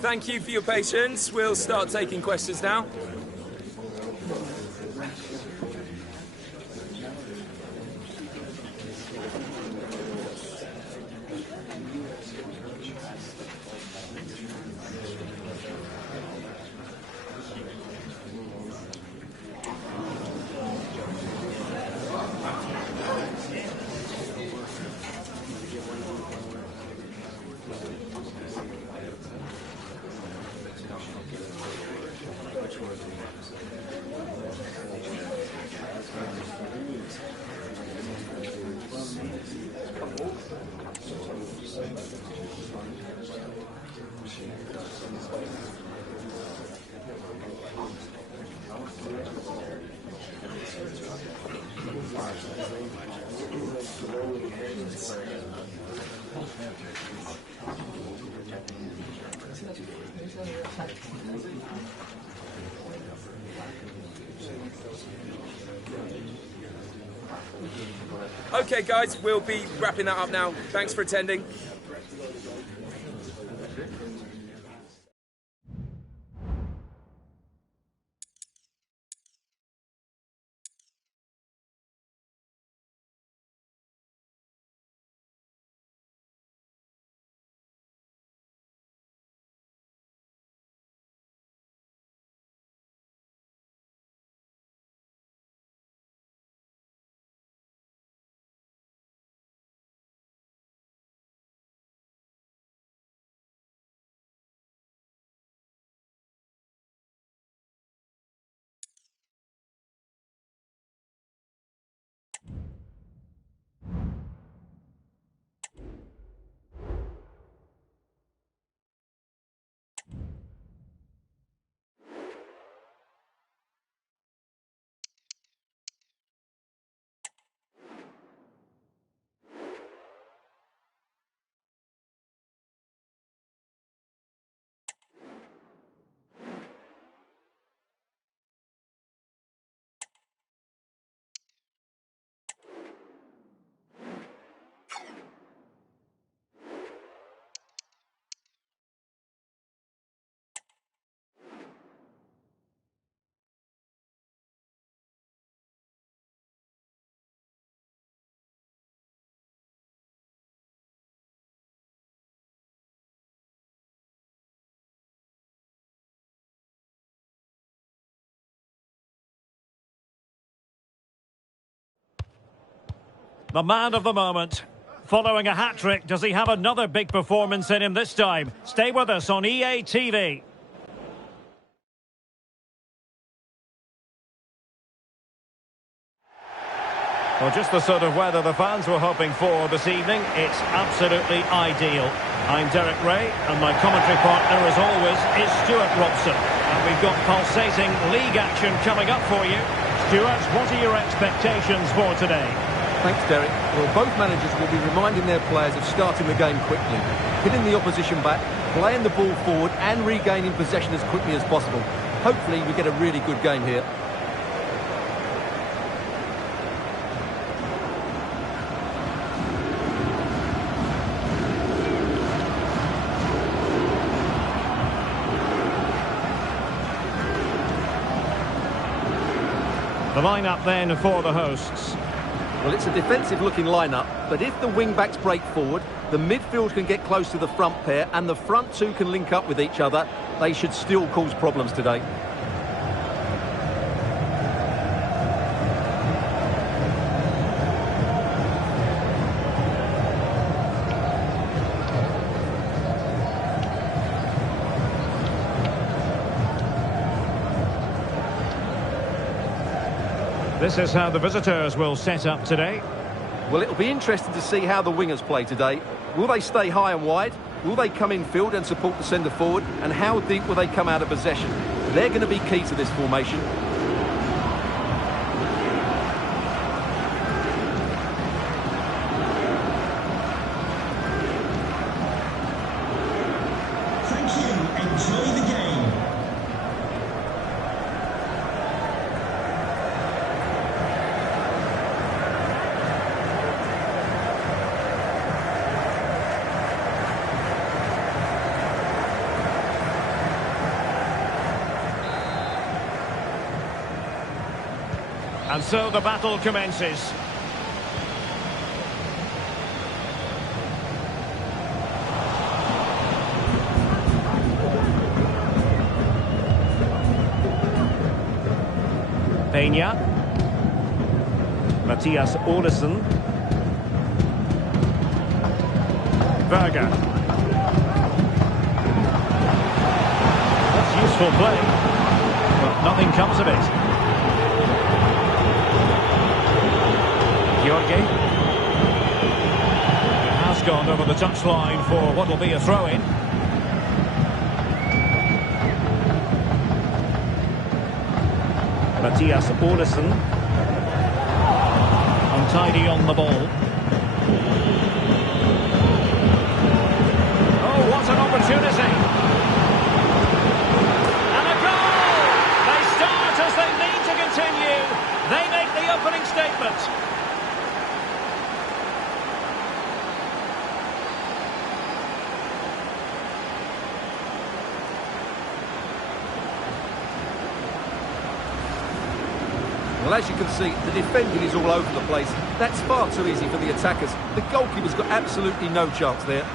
Thank you for your patience. We'll start taking questions now. Okay, guys, we'll be wrapping that up now. Thanks for attending. The man of the moment. Following a hat-trick, does he have another big performance in him this time? Stay with us on EA TV. Well, just the sort of weather the fans were hoping for this evening. It's absolutely ideal. I'm Derek Ray, and my commentary partner, as always, is Stuart Robson. And we've got pulsating league action coming up for you. Stuart, what are your expectations for today? Thanks, Derek. Well, both managers will be reminding their players of starting the game quickly, hitting the opposition back, playing the ball forward and regaining possession as quickly as possible. Hopefully we get a really good game here. The lineup then for the hosts. Well, it's a defensive-looking lineup, but if the wing-backs break forward, the midfield can get close to the front pair, and the front two can link up with each other, they should still cause problems today. This is how the visitors will set up today. Well, it'll be interesting to see how the wingers play today. Will they stay high and wide? Will they come in field and support the centre forward? And how deep will they come out of possession? They're going to be key to this formation. Thank you. Enjoy the game. And so the battle commences. Peña. Matthias Olesen. Berger. That's useful play, but nothing comes of it. Georgi. It has gone over the touchline for what will be a throw-in. Matthias Olesen. Untidy on the ball. Oh, what an opportunity! And a goal! They start as they need to continue. They make the opening statement. Well, as you can see, the defending is all over the place. That's far too easy for the attackers. The goalkeeper's got absolutely no chance there.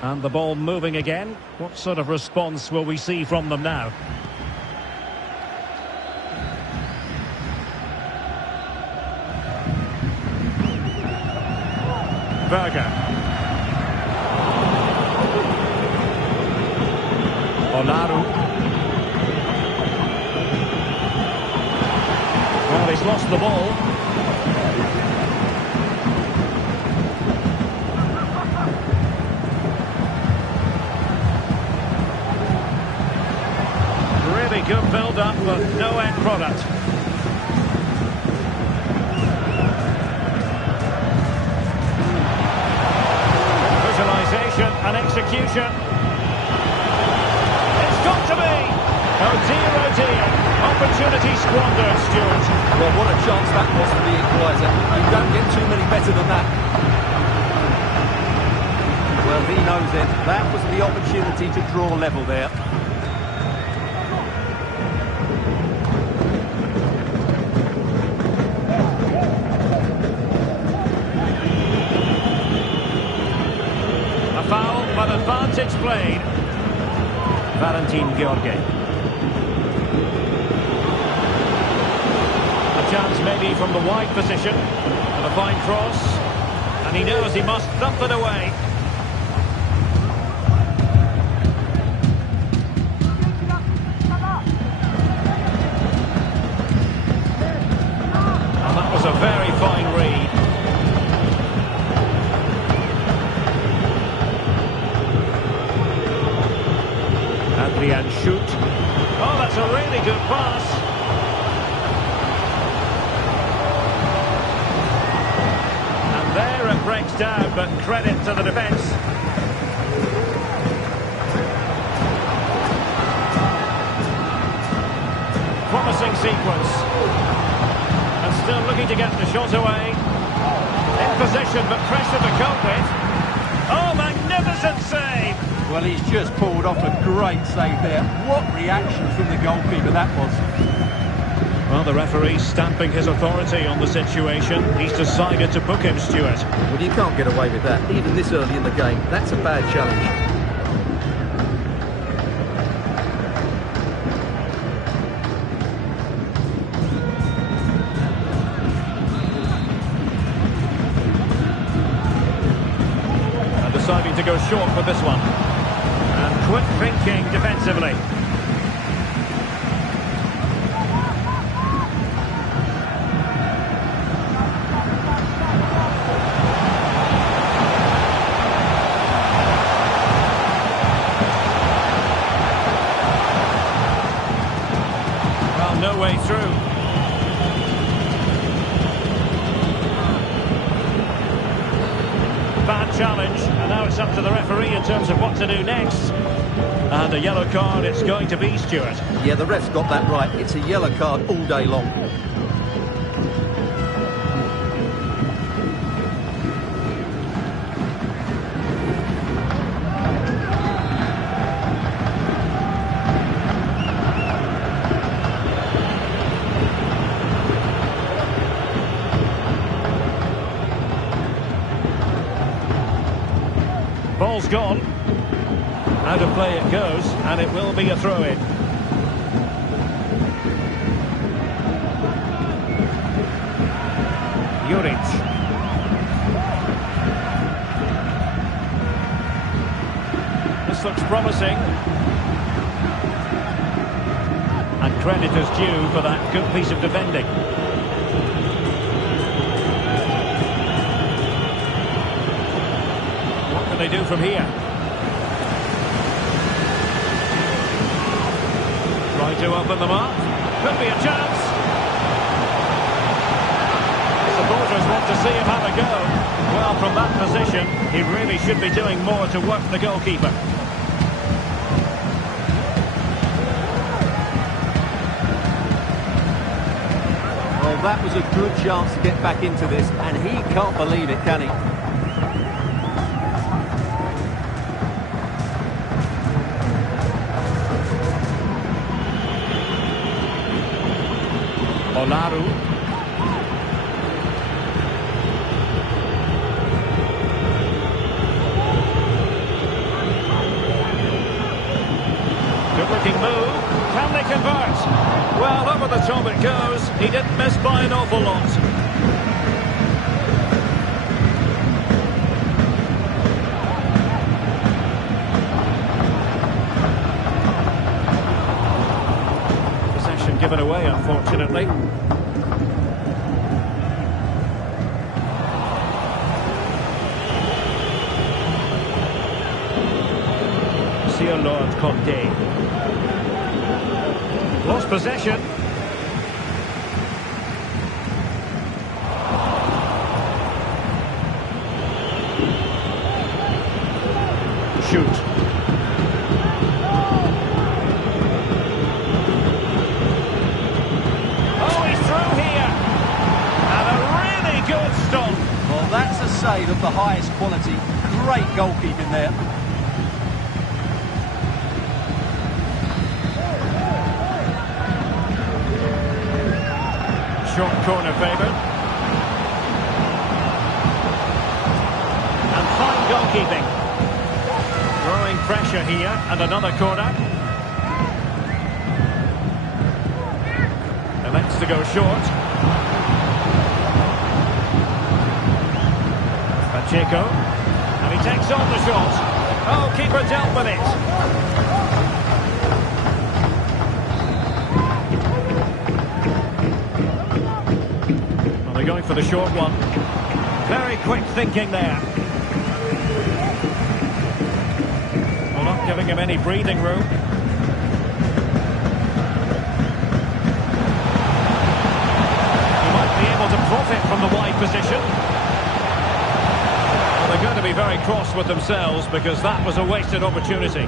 And the ball moving again. What sort of response will we see from them now? Berger. Olaru. Well, he's lost the ball. Really good build-up, but no end product. Visualisation and execution. Got to be! Oh dear, opportunity squandered, Stuart. Well, what a chance that was for the equaliser. You don't get too many better than that. Well, he knows it. That was the opportunity to draw level there. A foul, but advantage played. Valentin Georgi. A chance maybe from the wide position. And a fine cross. And he knows he must thump it away. And that was a very fine read. And shoot. Oh, that's a really good pass. And there it breaks down, but credit to the defence. Promising sequence. And still looking to get the shot away. In position, but pressure to cope with. Oh, magnificent save! Well, he's just pulled off a great save there. What reaction from the goalkeeper that was. Well, the referee's stamping his authority on the situation. He's decided to book him, Stuart. Well, you can't get away with that, even this early in the game. That's a bad challenge. Deciding to go short with this one. And quick thinking defensively. Well, no way through. Bad challenge, and now it's up to the referee in terms of what to do next. And a yellow card it's going to be, Stuart. Yeah, the ref's got that right. It's a yellow card all day long. ball's gone. Out of play it goes, and it will be a throw-in. Juric. This looks promising. And credit is due for that good piece of defending. What can they do from here? Try to open them up. Could be a chance. Supporters want to see him have a go. Well, from that position, he really should be doing more to work the goalkeeper. Well, that was a good chance to get back into this, and he can't believe it, can he? Olaru. Good-looking move. Can they convert? Well, over the top it goes. He didn't miss by an awful lot. Possession given away, unfortunately. Lord Conte. Lost possession. Shoot. Oh, he's through here. And a really good stop. Well, that's a save of the highest quality. Great goalkeeping there. Short corner favoured. And fine goalkeeping. Growing pressure here, and another corner. Elects to go short. Pacheco. And he takes on the shot. Oh, keeper dealt with it. Going for the short one. Very quick thinking there. Well, not giving him any breathing room. He might be able to profit from the wide position. Well, they're going to be very cross with themselves because that was a wasted opportunity.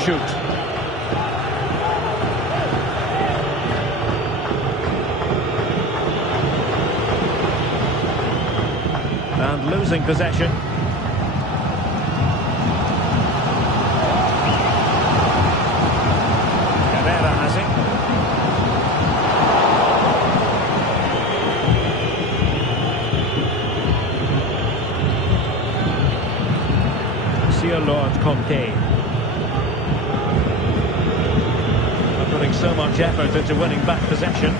Shoot. And losing possession. Oradea has it. Lord Conte. Putting so much effort into winning back possession.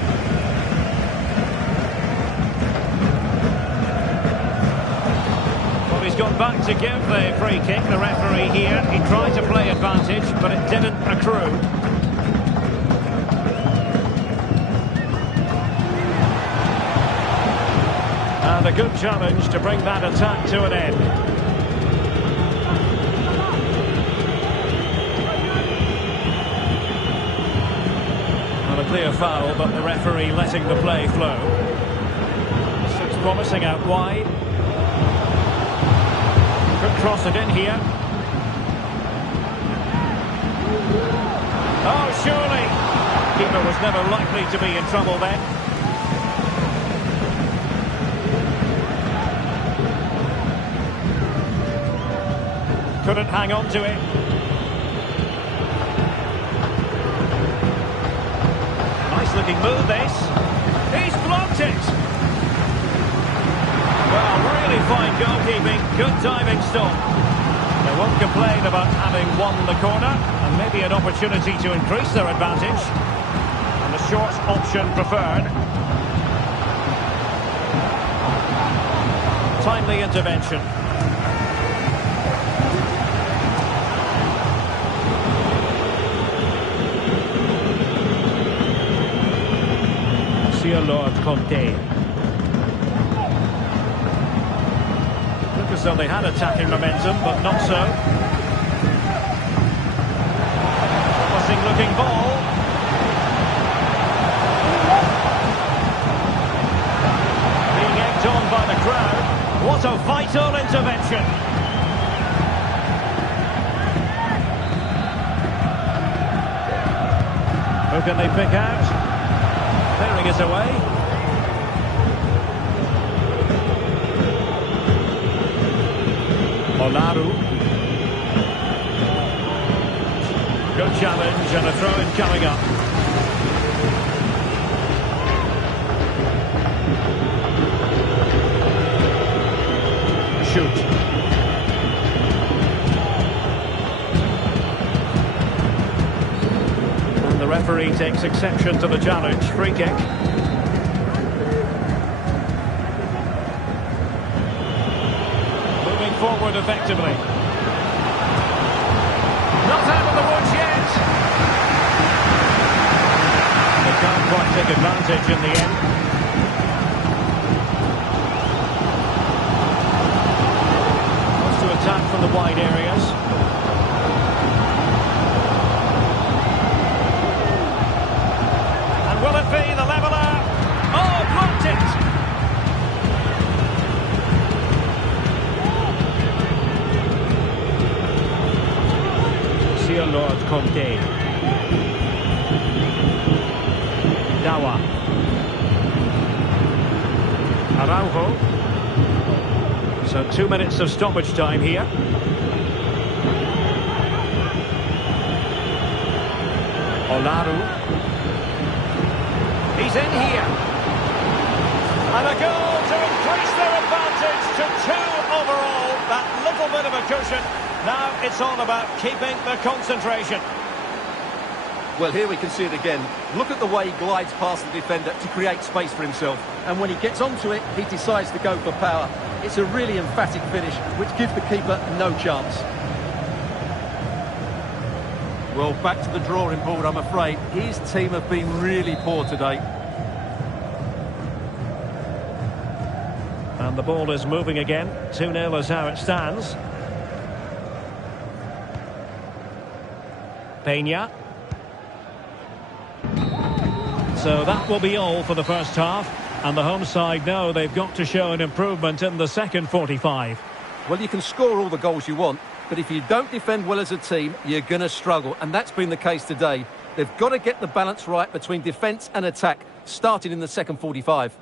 Well, he's gone back to give the free kick, the referee here. He tried to play advantage, but it didn't accrue. And a good challenge to bring that attack to an end. Clear foul, but the referee letting the play flow. This looks promising out wide. Could cross it in here. Oh, surely. Keeper was never likely to be in trouble then. Couldn't hang on to it. Nice looking move this. He's blocked it. Well, really fine goalkeeping. Good diving stop. They won't complain about having won the corner, and maybe an opportunity to increase their advantage. And the short option preferred. Timely intervention. Lord Conte. Look as though they had attacking momentum, but not so. Promising looking ball. Being egged on by the crowd. What a vital intervention. Who can they pick out? Clearing it away. Olaru. Good challenge and a throw-in coming up. Shoot. The referee takes exception to the challenge. Free kick. Moving forward effectively. Not out of the woods yet. They can't quite take advantage in the end. Wants to attack from the wide areas. Will it be the leveller? Oh, blocked it! Sir Lord Conte. Dawa. Araujo. So 2 minutes of stoppage time here. Olaru. He's in here. And a goal to increase their advantage to 2 overall. That little bit of a cushion. Now it's all about keeping the concentration. Well, here we can see it again. Look at the way he glides past the defender to create space for himself. And when he gets onto it, he decides to go for power. It's a really emphatic finish, which gives the keeper no chance. Well, back to the drawing board, I'm afraid. His team have been really poor today. And the ball is moving again. 2-0 is how it stands. Peña. So that will be all for the first half. And the home side know they've got to show an improvement in the second 45. Well, you can score all the goals you want, but if you don't defend well as a team, you're going to struggle. And that's been the case today. They've got to get the balance right between defence and attack, starting in the second 45.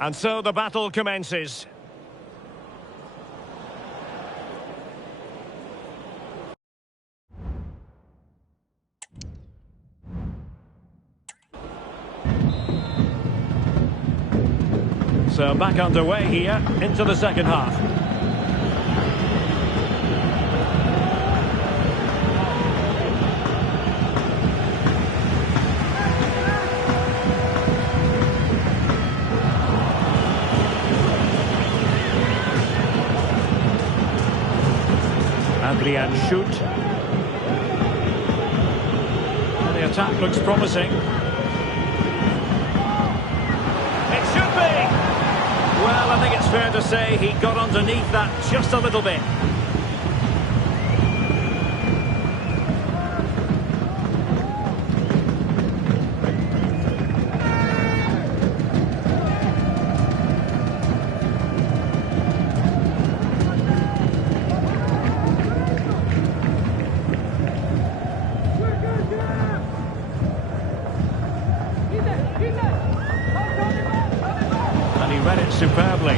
And so the battle commences. So back underway here into the second half. Adrian Shoot. The attack looks promising. It should be! Well, I think it's fair to say he got underneath that just a little bit. And he read it superbly.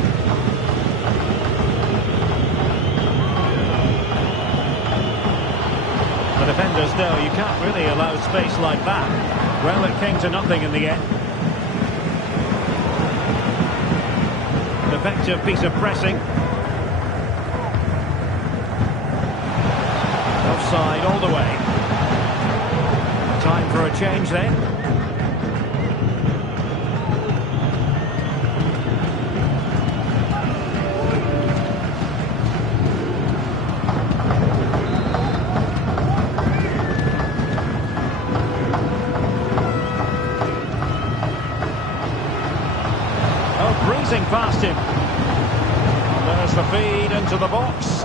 The defenders know you can't really allow space like that. Well, it came to nothing in the end. An effective piece of pressing. Offside all the way. Time for a change then. Breezing past him. There's the feed into the box.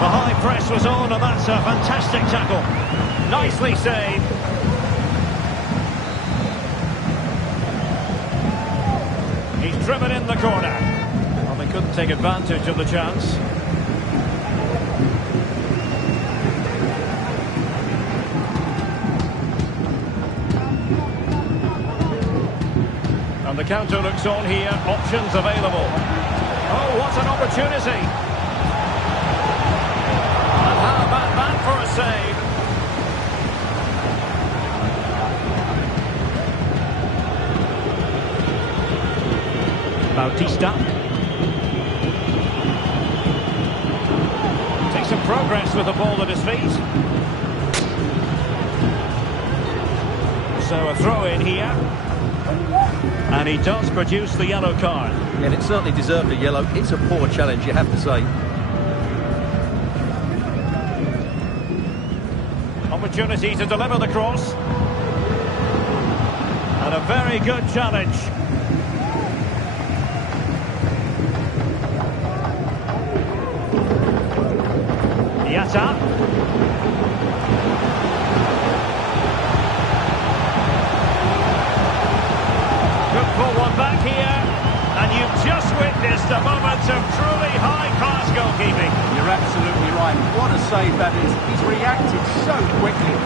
The high press was on, and that's a fantastic tackle. Nicely saved. He's driven in the corner. Well, they couldn't take advantage of the chance. And the counter looks on here, options available. Oh, what an opportunity! And how about that for a save? Bautista. Takes some progress with the ball at his feet. So a throw in here. And he does produce the yellow card. And it certainly deserved a yellow. It's a poor challenge, you have to say. Opportunity to deliver the cross. And a very good challenge. Yatta. Pull one back here, and you've just witnessed a moment of truly high-class goalkeeping. You're absolutely right. What a save that is. He's reacted so quickly.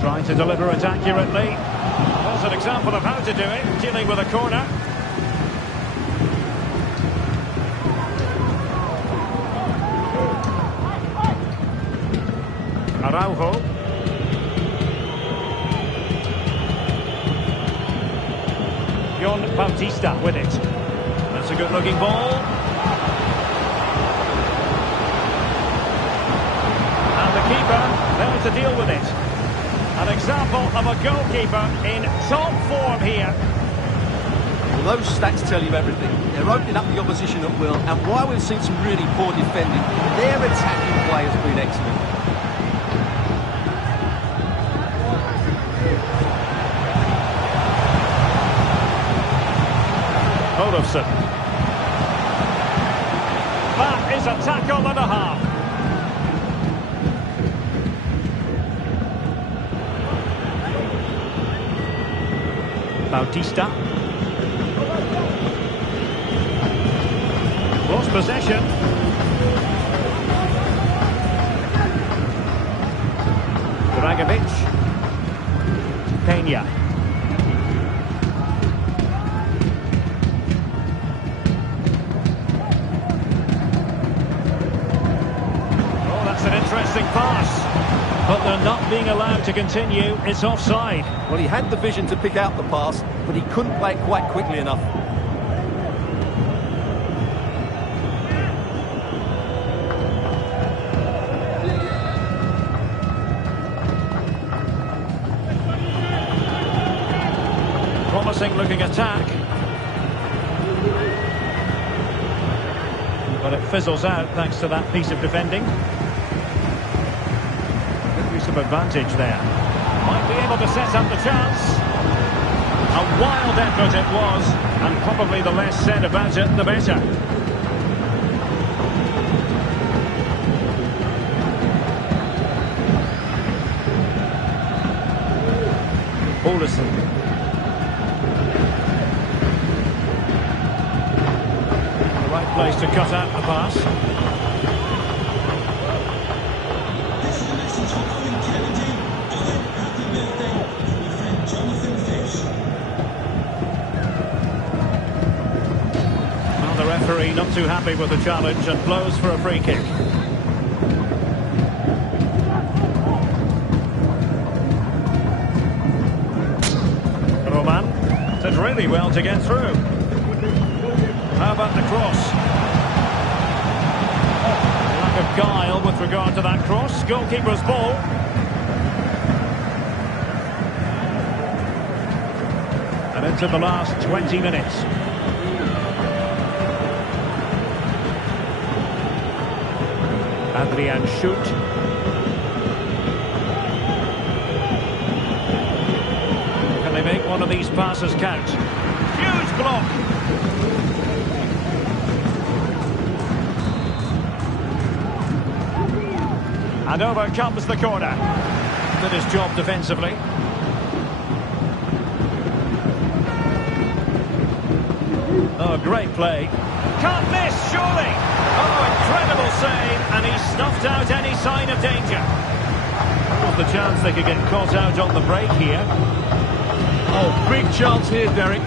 Trying to deliver it accurately. There's an example of how to do it, dealing with a corner. Araujo. Jon Bautista with it. That's a good-looking ball. And the keeper there to deal with it. An example of a goalkeeper in top form here. Well, those stats tell you everything. They're opening up the opposition at will, and while we've seen some really poor defending, their attacking play has been excellent. Olofsson. That is a tackle and a half. Bautista. Lost possession. Dragovic. Peña. Oh, that's an interesting pass. But they're not being allowed to continue. It's offside. Well, he had the vision to pick out the pass, but he couldn't play it quite quickly enough. Promising looking attack. But it fizzles out thanks to that piece of defending. Good use of advantage there. Might be able to set up the chance. A wild effort it was, and probably the less said about it, the better. Olsen. Right place to cut out the pass. This is a message for Owen Kennedy. Owen, happy birthday from your friend Jonathan Fish. Well, the referee not too happy with the challenge and blows for a free kick. Roman did really well to get through. How about the cross? Lack of guile with regard to that cross. Goalkeeper's ball. And into the last 20 minutes. Adrian Schutt. Can they make one of these passes count? Huge block. And over comes the corner. Did his job defensively. Oh, great play. Can't miss, surely. Oh, incredible save. And he snuffed out any sign of danger. Was the chance they could get caught out on the break here. Oh, big chance here, Derek.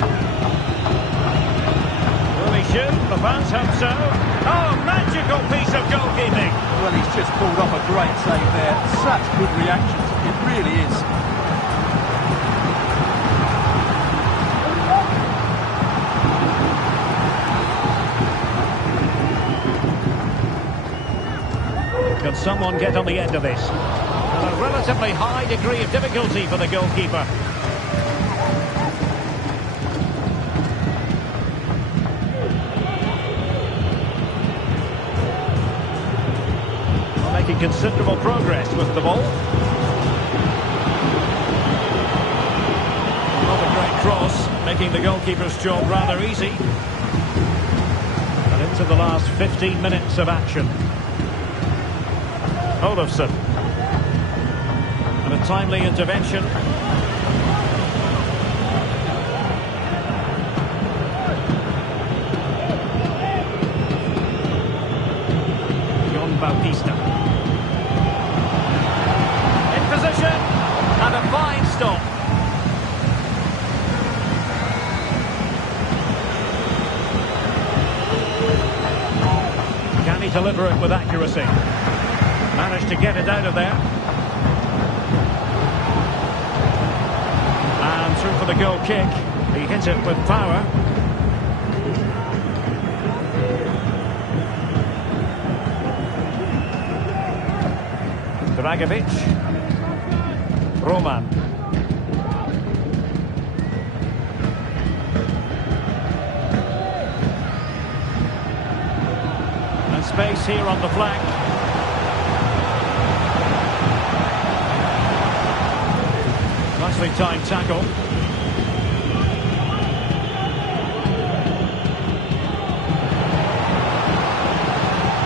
Will he shoot? The fans hope so. Oh, magical piece of goalkeeping. Well, he's just pulled off a great save there. Such good reactions. It really is. Can someone get on the end of this? And a relatively high degree of difficulty for the goalkeeper. Making considerable progress with the ball. Not a great cross, making the goalkeeper's job rather easy. And into the last 15 minutes of action. Olofsson. And a timely intervention. John Bautista. In position. And a fine stop. Can he deliver it with accuracy? Managed to get it out of there. And through for the goal kick. He hit it with power. Dragovic. Roman. And space here on the flank. Nicely timed tackle.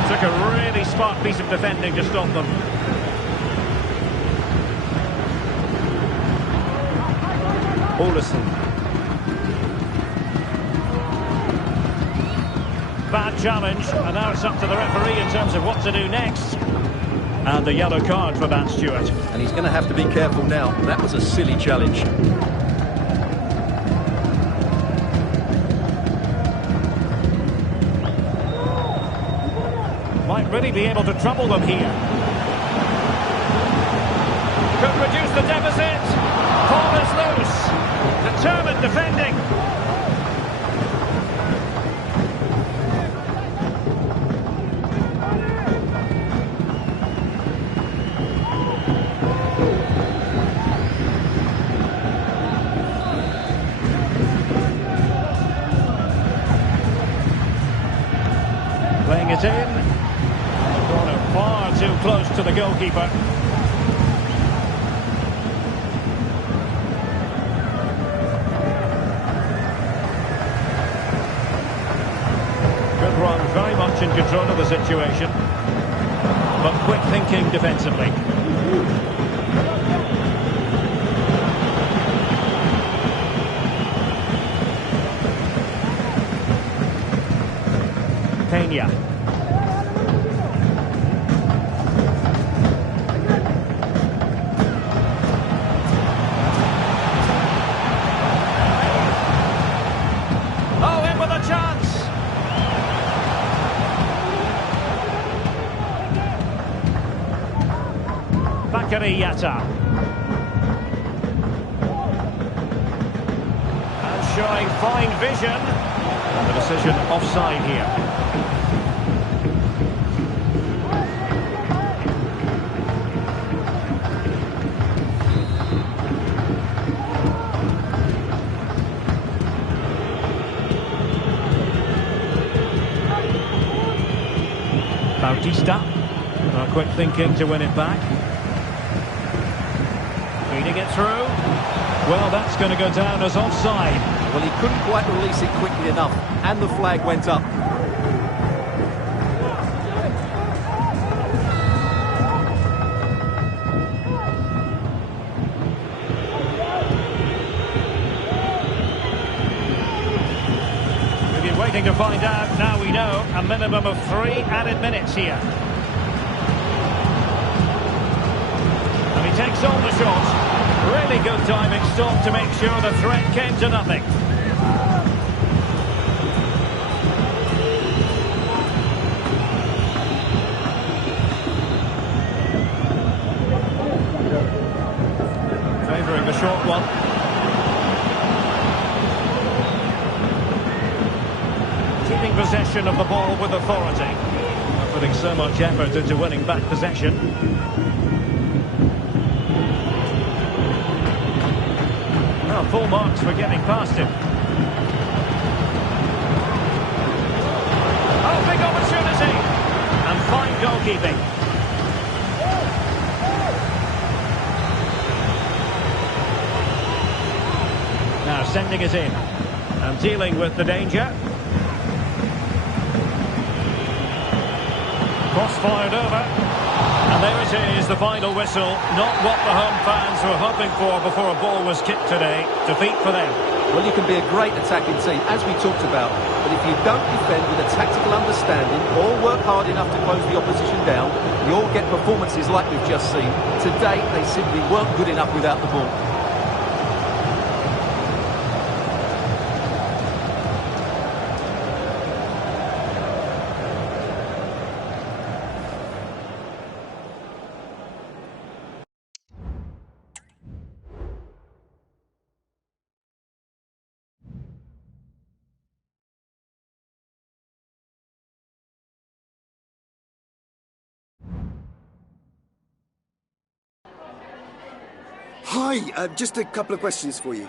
Took a really smart piece of defending to stop them. Olsen. Bad challenge, and now it's up to the referee in terms of what to do next. And the yellow card for that, Stuart. And he's going to have to be careful now. That was a silly challenge. Might really be able to trouble them here. Could reduce the deficit. Ball is loose. Determined defending. Playing it in. Corner far too close to the goalkeeper. Good run, very much in control of the situation. But quick thinking defensively. Pena. Oh, in with a chance. Bakary Yatta. And showing fine vision. And the decision offside here. Bautista, quick thinking to win it back. Feeding it through. Well, that's going to go down as offside. Well, he couldn't quite release it quickly enough, and the flag went up. We've been waiting to find out. Now we know. A minimum of 3 added minutes here. And he takes on the shot. Really good timing stop to make sure the threat came to nothing. Favouring the short one. Keeping possession of the ball with authority. Not putting so much effort into winning back possession. Well, full marks for getting past him. Oh, big opportunity! And fine goalkeeping. Now sending it in. And dealing with the danger. Cross fired over. And there it is, the final whistle. Not what the home fans were hoping for before a ball was kicked today. Defeat for them. Well, you can be a great attacking team, as we talked about. But if you don't defend with a tactical understanding or work hard enough to close the opposition down, you'll get performances like we've just seen. Today, they simply weren't good enough without the ball. Hi, just a couple of questions for you.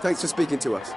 Thanks for speaking to us.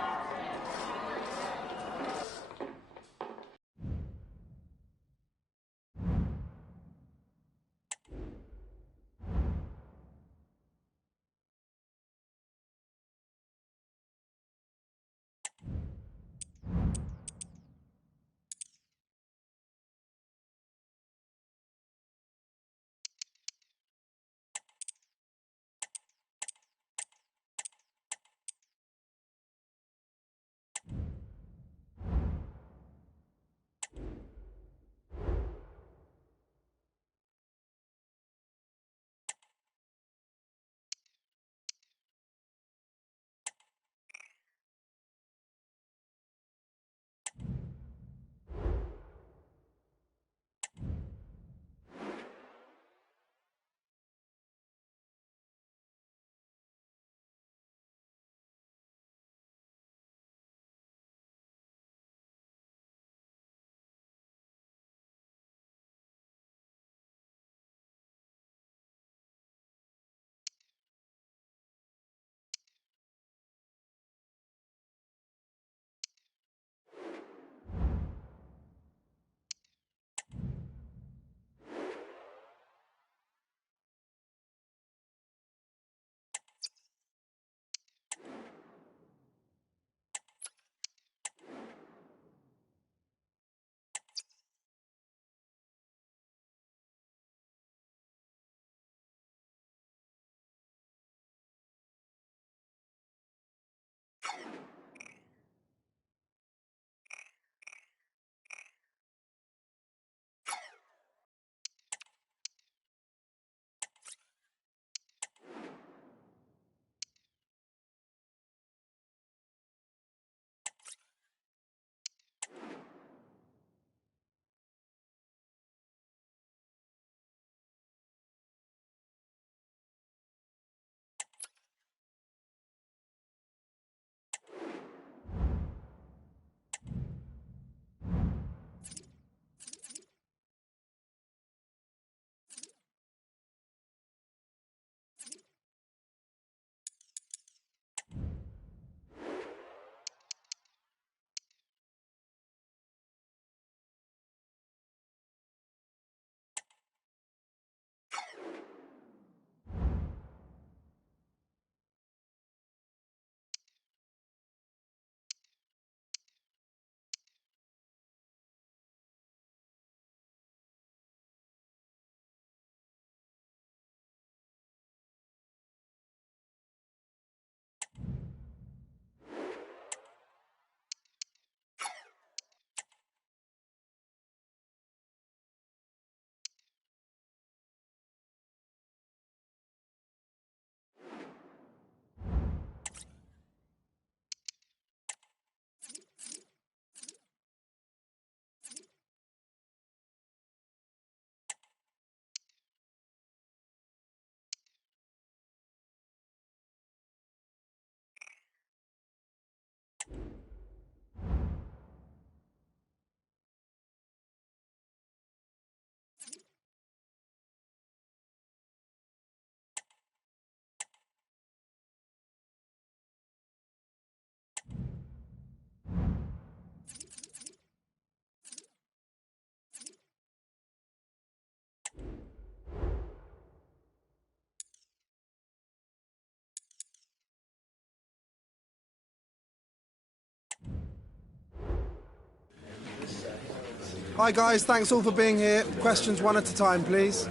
Hi guys, thanks all for being here. Questions one at a time, please.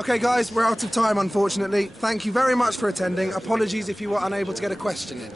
Okay, guys, we're out of time, unfortunately. Thank you very much for attending. Apologies if you were unable to get a question in.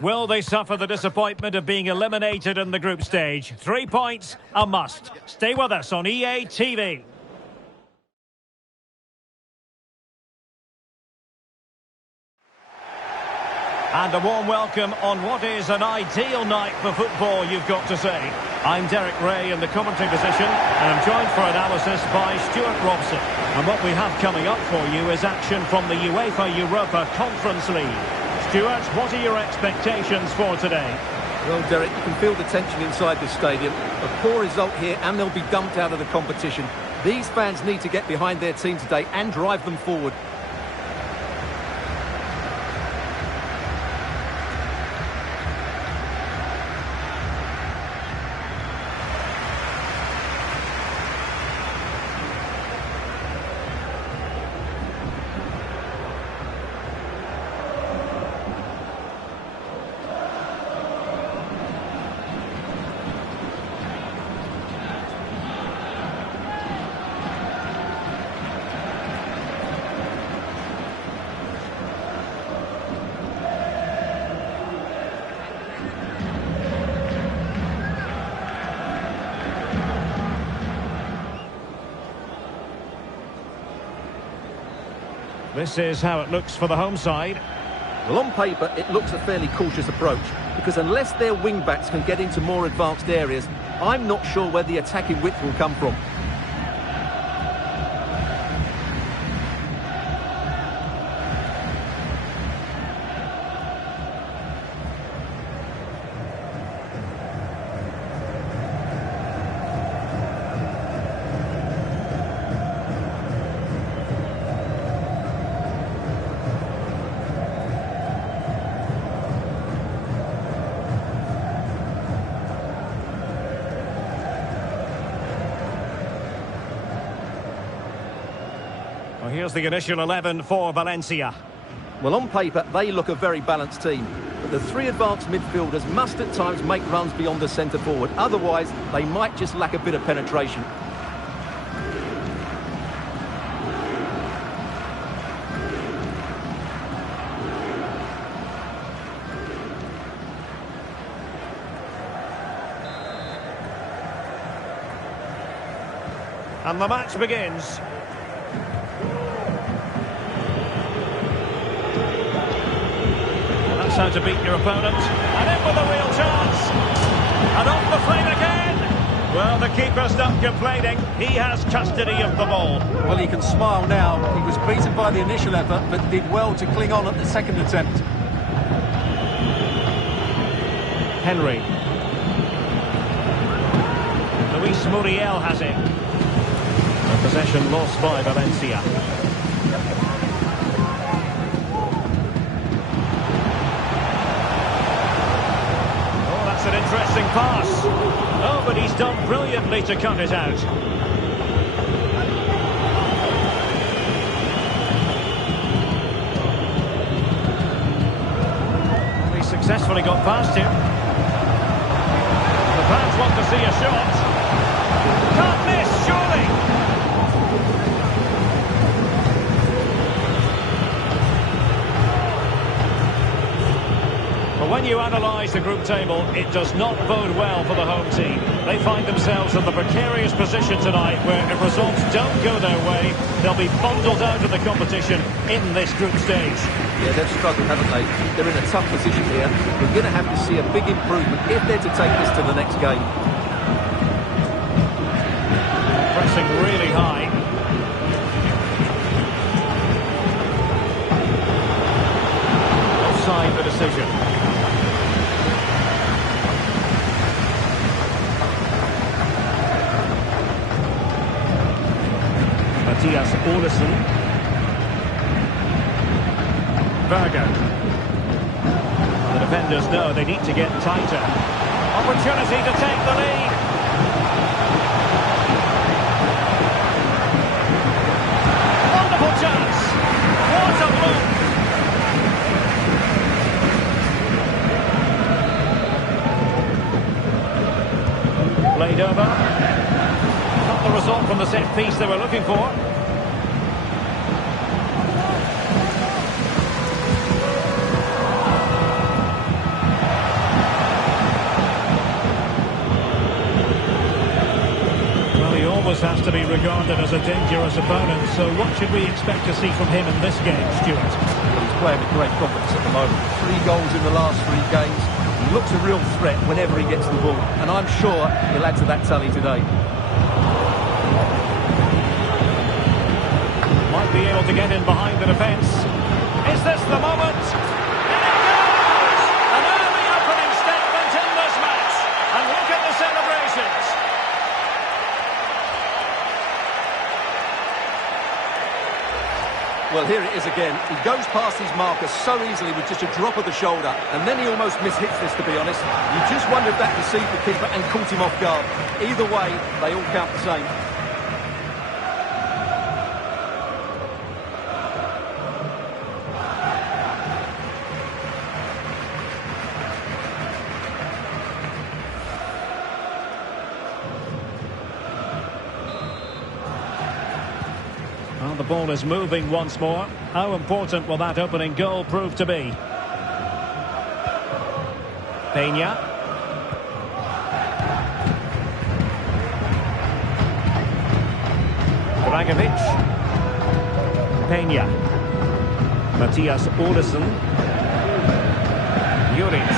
Will they suffer the disappointment of being eliminated in the group stage? 3 points, a must. Stay with us on EA TV. And a warm welcome on what is an ideal night for football, you've got to say. I'm Derek Ray in the commentary position, and I'm joined for analysis by Stuart Robson. And what we have coming up for you is action from the UEFA Europa Conference League. Stuart, what are your expectations for today? Well, Derek, you can feel the tension inside this stadium. A poor result here and they'll be dumped out of the competition. These fans need to get behind their team today and drive them forward. This is how it looks for the home side. Well, on paper, it looks a fairly cautious approach, because unless their wing-backs can get into more advanced areas, I'm not sure where the attacking width will come from. Well, here's the initial 11 for Valencia. Well, on paper, they look a very balanced team. But the three advanced midfielders must at times make runs beyond the centre forward. Otherwise, they might just lack a bit of penetration. And the match begins. how to beat your opponent. And in with a real chance. And off the frame again. Well, the keeper's not complaining. He has custody of the ball. Well, he can smile now. He was beaten by the initial effort, but did well to cling on at the second attempt. Henry. Luis Muriel has it. A possession lost by Valencia. Oh, that's an interesting pass. Oh, but he's done brilliantly to cut it out. He successfully got past him. The fans want to see a shot. Can't miss, surely. But when you analyse the group table, it does not bode well for the home team. They find themselves in the precarious position tonight where if results don't go their way, they'll be bundled out of the competition in this group stage. Yeah, they've struggled, haven't they? They're in a tough position here. We're going to have to see a big improvement if they're to take this to the next game. Pressing really high. Offside the decision. Mathias Olesen. Berger. The defenders know they need to get tighter. Opportunity to take the lead. Wonderful chance. What a block. Played over. Not the result from the set piece they were looking for. Has to be regarded as a dangerous opponent, so what should we expect to see from him in this game, Stuart? Well, he's playing with great confidence at the moment. 3 goals in the last 3 games. He looks a real threat whenever he gets the ball, and I'm sure he'll add to that tally today. Might be able to get in behind the defence. Is this the moment? And it goes! An early opening statement in this match, and look at the celebrations. Well, here it is again. He goes past his marker so easily with just a drop of the shoulder, and then he almost mishits this, to be honest. You just wonder if that deceived the keeper and caught him off guard. Either way, they all count the same. Well, the ball is moving once more. How important will that opening goal prove to be? Peña. Dragovic. Peña. Mathias Olesen. Juric.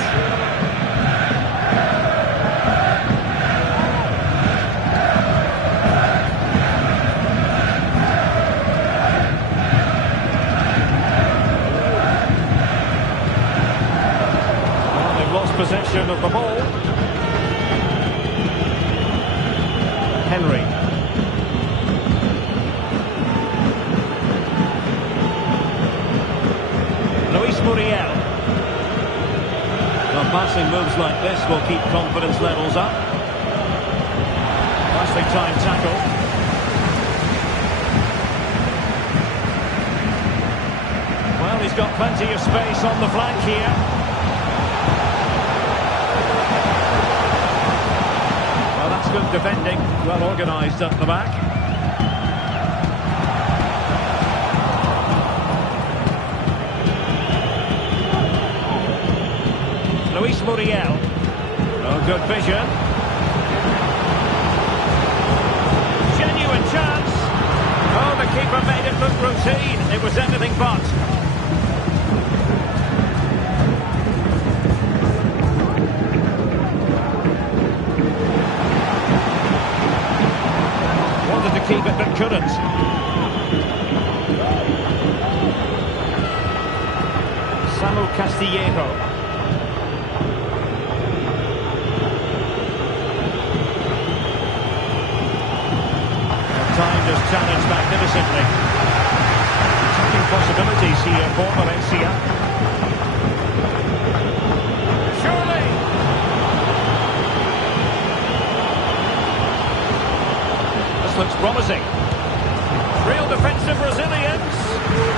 Possession of the ball. Henry. Luis Muriel. Well, passing moves like this will keep confidence levels up. Nicely timed tackle. Well, he's got plenty of space on the flank here. Good defending, well organised up the back. Luis Muriel. Oh, good vision. Genuine chance. Oh, the keeper made it look routine. It was anything but. but couldn't. Samu Castillejo. Timed his challenge magnificently. Attacking possibilities here for Valencia. Surely! This looks promising. Real defensive Brazilians.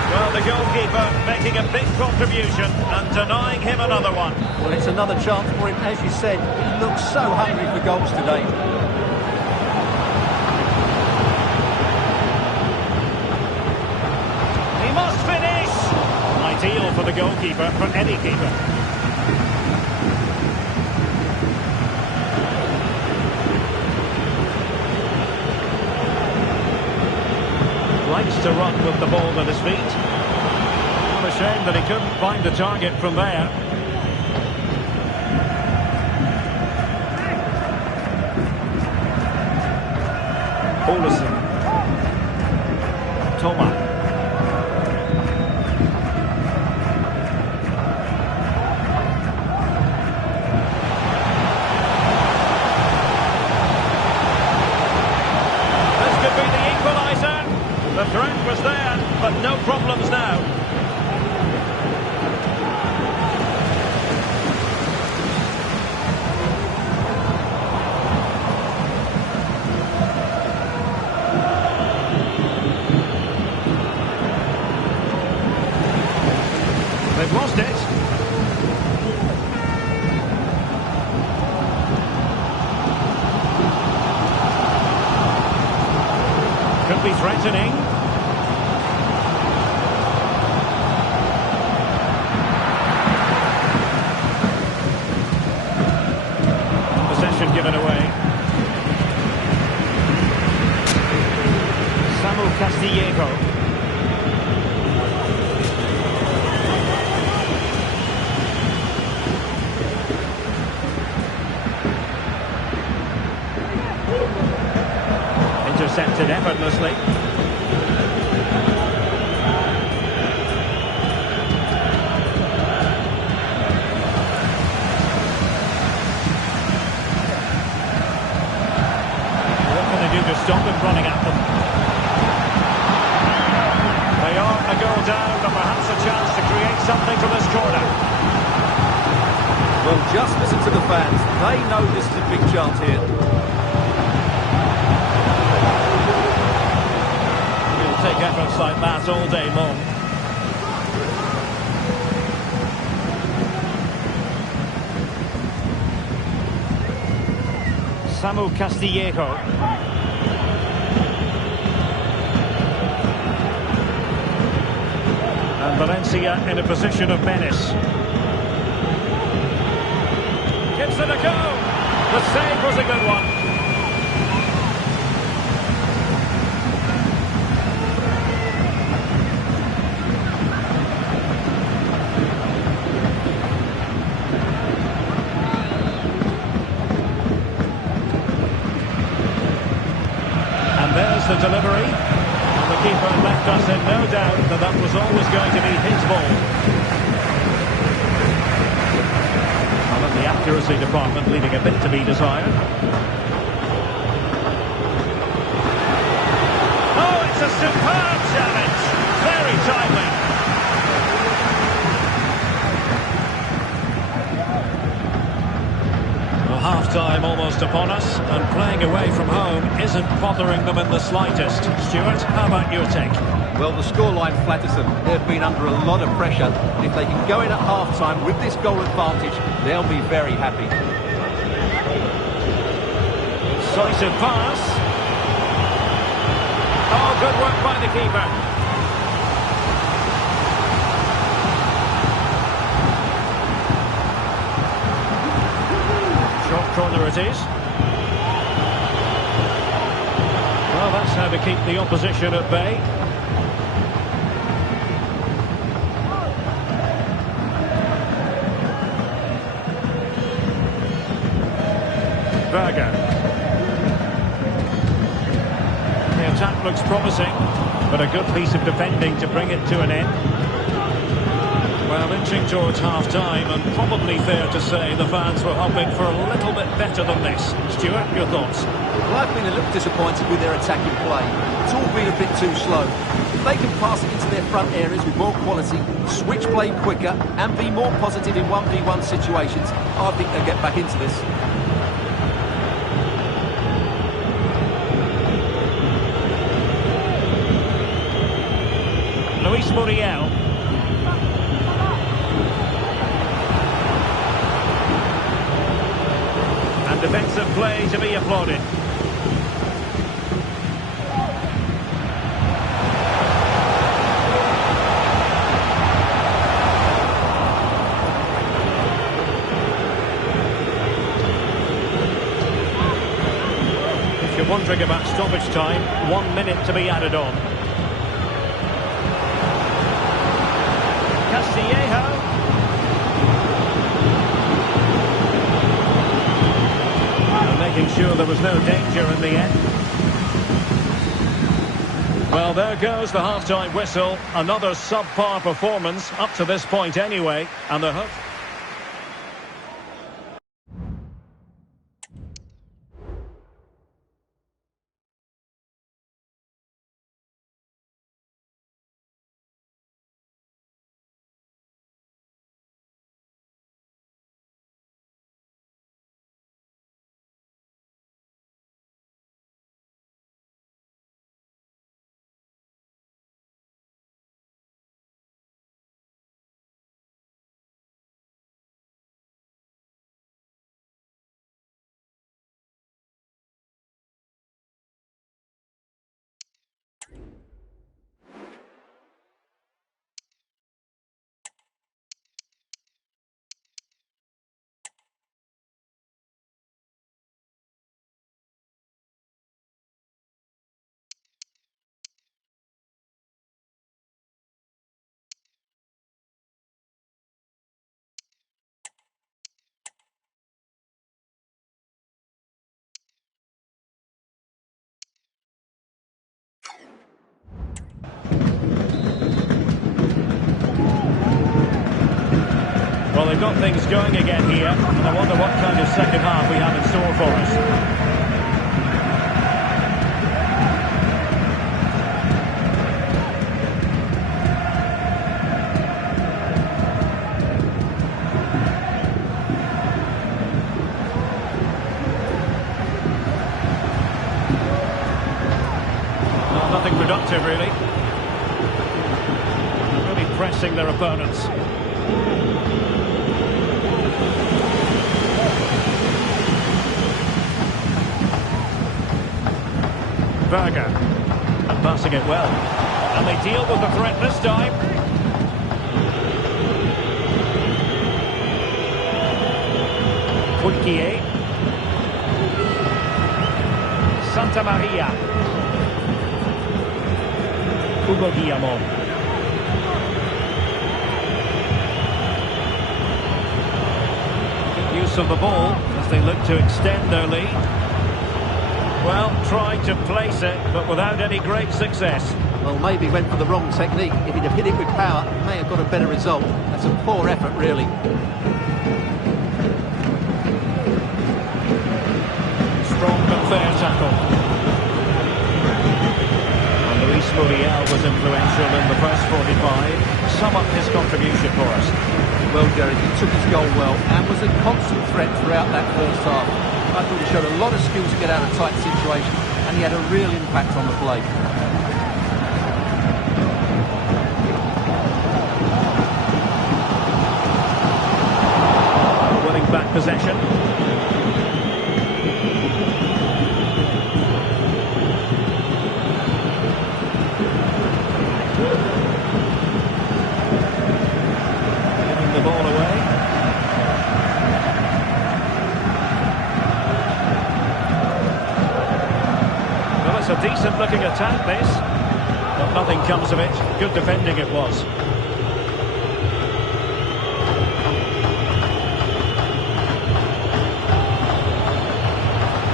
Well, the goalkeeper making a big contribution and denying him another one. Well, it's another chance for him. As you said, he looks so hungry for goals today. He must finish! Ideal for the goalkeeper, for any keeper. Likes to run with the ball at his feet. What a shame that he couldn't find the target from there. Olsen. Toma. This could be the equaliser. The threat was there, but no problems now. They've lost it. Could be threatening. Possession given away. Samu Castillejo. Intercepted effortlessly. What can they do to stop him running at them? They are a goal down, but perhaps a chance to create something from this corner. Well, just listen to the fans. They know this is a big chance here. Take efforts like that all day long. Samu Castillejo. And Valencia in a position of menace. Gives it a go. The save was a good one. The delivery, and the keeper left us in no doubt that that was always going to be his ball. Well, in the accuracy department leaving a bit to be desired. Oh, it's a superb challenge, very timely. Half-time almost upon us, and playing away from home isn't bothering them in the slightest. Stuart, how about your take? Well, the scoreline flatters them. They've been under a lot of pressure, and if they can go in at half-time with this goal advantage, they'll be very happy. Decisive pass. Oh, good work by the keeper. Corner it is. Well, that's how to keep the opposition at bay. Berger. The attack looks promising, but a good piece of defending to bring it to an end. Well, inching towards half-time, and probably fair to say the fans were hoping for a little bit better than this. Stuart, your thoughts? Well, I've been a little disappointed with their attacking play. It's all been a bit too slow. If they can pass it into their front areas with more quality, switch play quicker, and be more positive in 1v1 situations, I think they'll get back into this. Luis Muriel. And defensive play to be applauded. If you're wondering about stoppage time, 1 minute to be added on. Castillejo. Making sure there was no danger in the end. Well, there goes the half-time whistle. Another subpar performance up to this point anyway. And the hook. Well, they've got things going again here, and I wonder what kind of second half we have in store for us. Well, nothing productive, really. Really pressing their opponents. Berger, and passing it well, and they deal with the threat this time. Fulquier, Santa Maria, Hugo Guillamon. Good use of the ball as they look to extend their lead. Well, trying to place it, but without any great success. Well, maybe went for the wrong technique. If he'd have hit it with power, he may have got a better result. That's a poor effort, really. Strong but fair tackle. And Luis Muriel was influential in the first 45. Sum up his contribution for us. Well, Derek, he took his goal well and was a constant threat throughout that first half. I thought he showed a lot of skill to get out of tight situations, and he had a real impact on the play. Winning back possession. Giving the ball away. It's a decent-looking attack, this. But nothing comes of it. Good defending it was.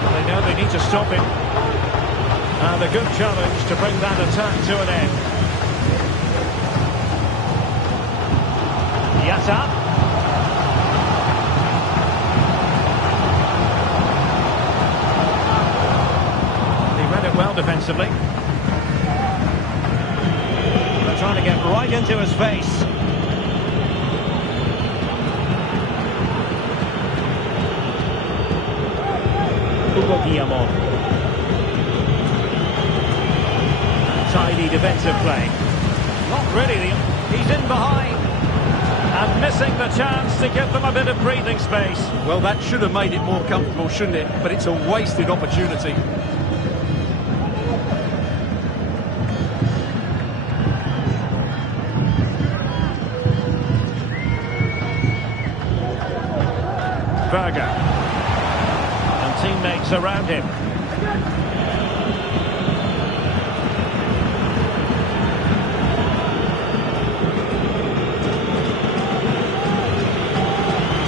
They know they need to stop him. And a good challenge to bring that attack to an end. Yatta. He read it well defensively. They're trying to get right into his face. Tidy defensive play. Not really. He's in behind. And missing the chance to give them a bit of breathing space. Well, that should have made it more comfortable, shouldn't it? But it's a wasted opportunity. Berger. And teammates around him.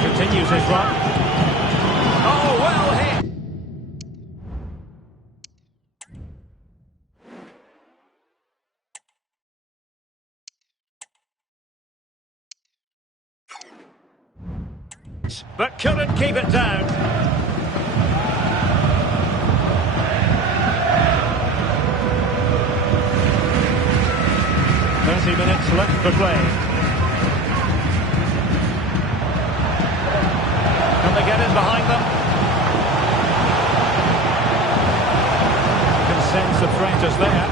Continues his run. Oh, well hit. But couldn't keep it down. Minutes left to play. Can they get in behind them? You can sense the threat is there.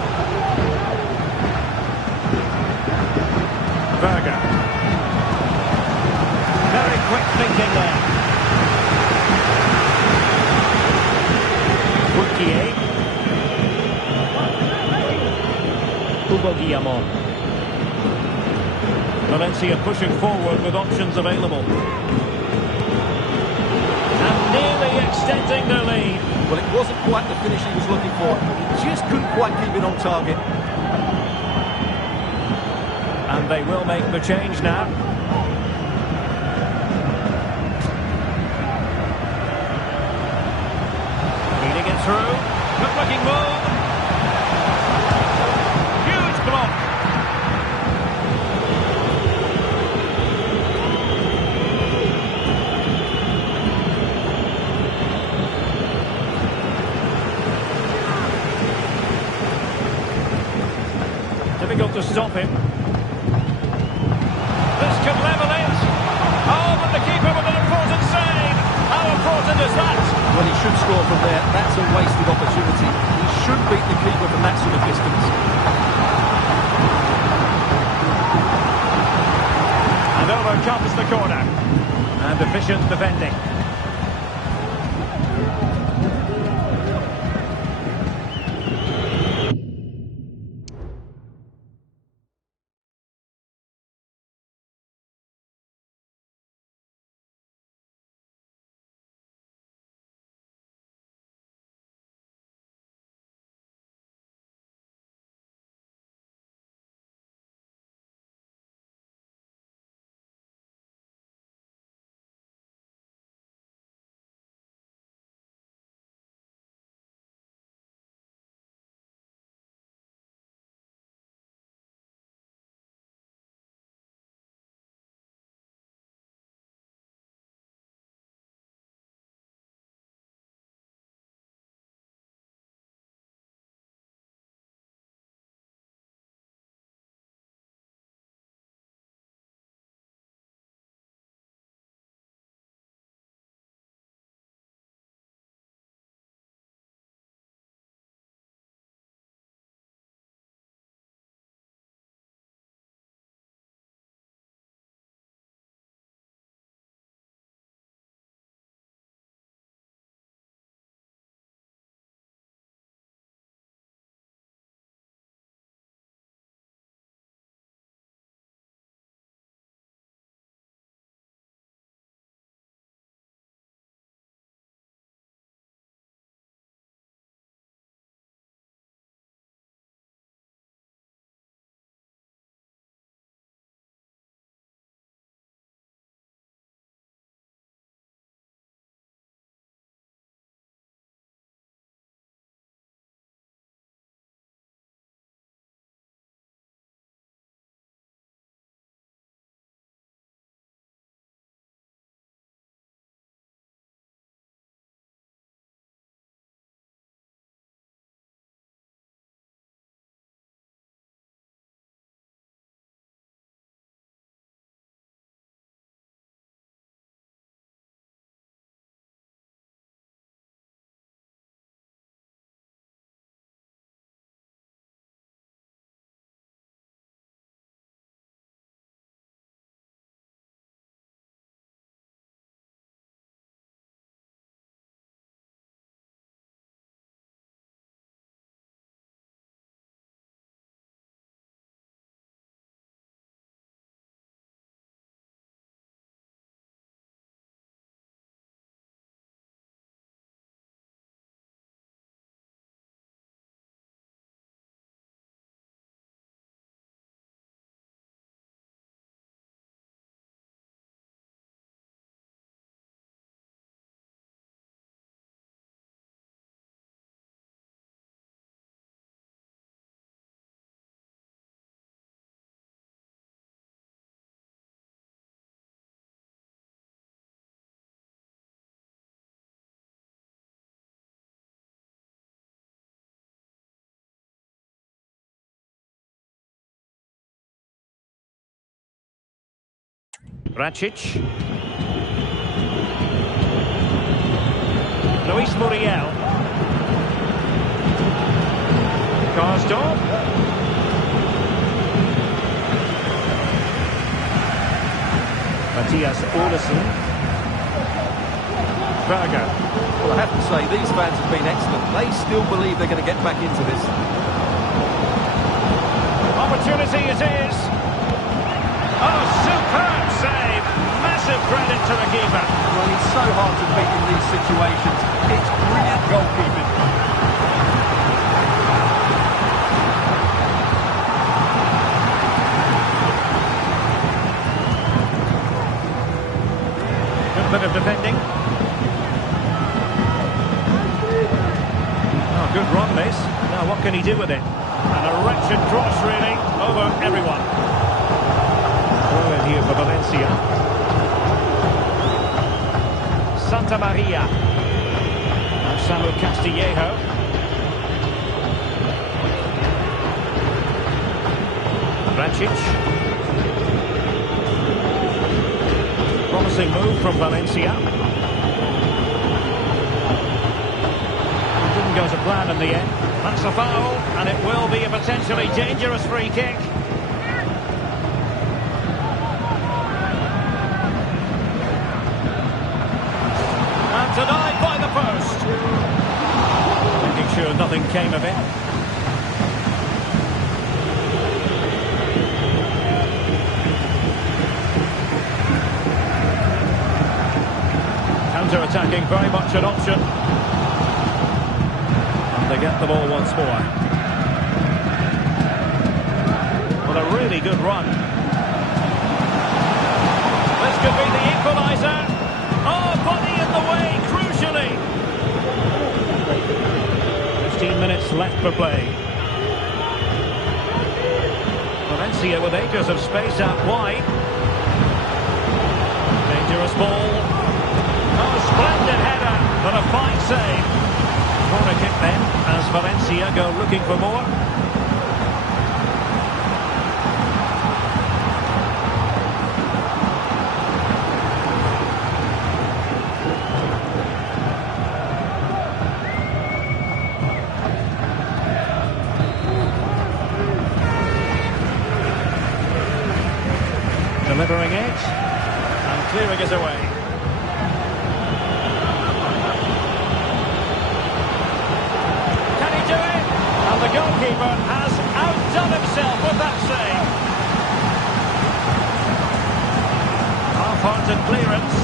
Berger. Very quick thinking there. Woodkier. Hugo Guillamon. Valencia pushing forward with options available. And nearly extending their lead. Well, it wasn't quite the finish he was looking for. He just couldn't quite keep it on target. And they will make the change now. Feeding it through. Good looking move. Huge block. Difficult to stop him. This could level it. Oh, but the keeper with an important save. How important is that? Well, he should score from there. That's a wasted opportunity. He should beat the keeper from that sort of distance. And over comes the corner. And efficient defending. Vracic. Luis Muriel. Karsdorp. Matthias Olesen. Berger. Well, I have to say, these fans have been excellent. They still believe they're going to get back into this. Opportunity it is. Oh, superb save. Massive credit to the keeper. Well, it's so hard to beat in these situations. It's brilliant goalkeeping. Good bit of defending. Oh, good run this. Now what can he do with it? And a wretched cross really over everyone. Throw in here for Valencia. Santa Maria. Now Samu Castillejo. Vracic. Promising move from Valencia. Didn't go to plan in the end. That's a foul, and it will be a potentially dangerous free kick. And denied by the post. Making sure nothing came of it. Counter-attacking, very much an option. They get the ball once more. Well, a really good run. This could be the equaliser. Oh, body in the way, crucially. 15 minutes left for play. Valencia with acres of space out wide. Dangerous ball. Oh, splendid header, but a fine save. Corner kick then, as Valencia go looking for more. Delivering it, and clearing it away. The goalkeeper has outdone himself with that save. Half-hearted clearance.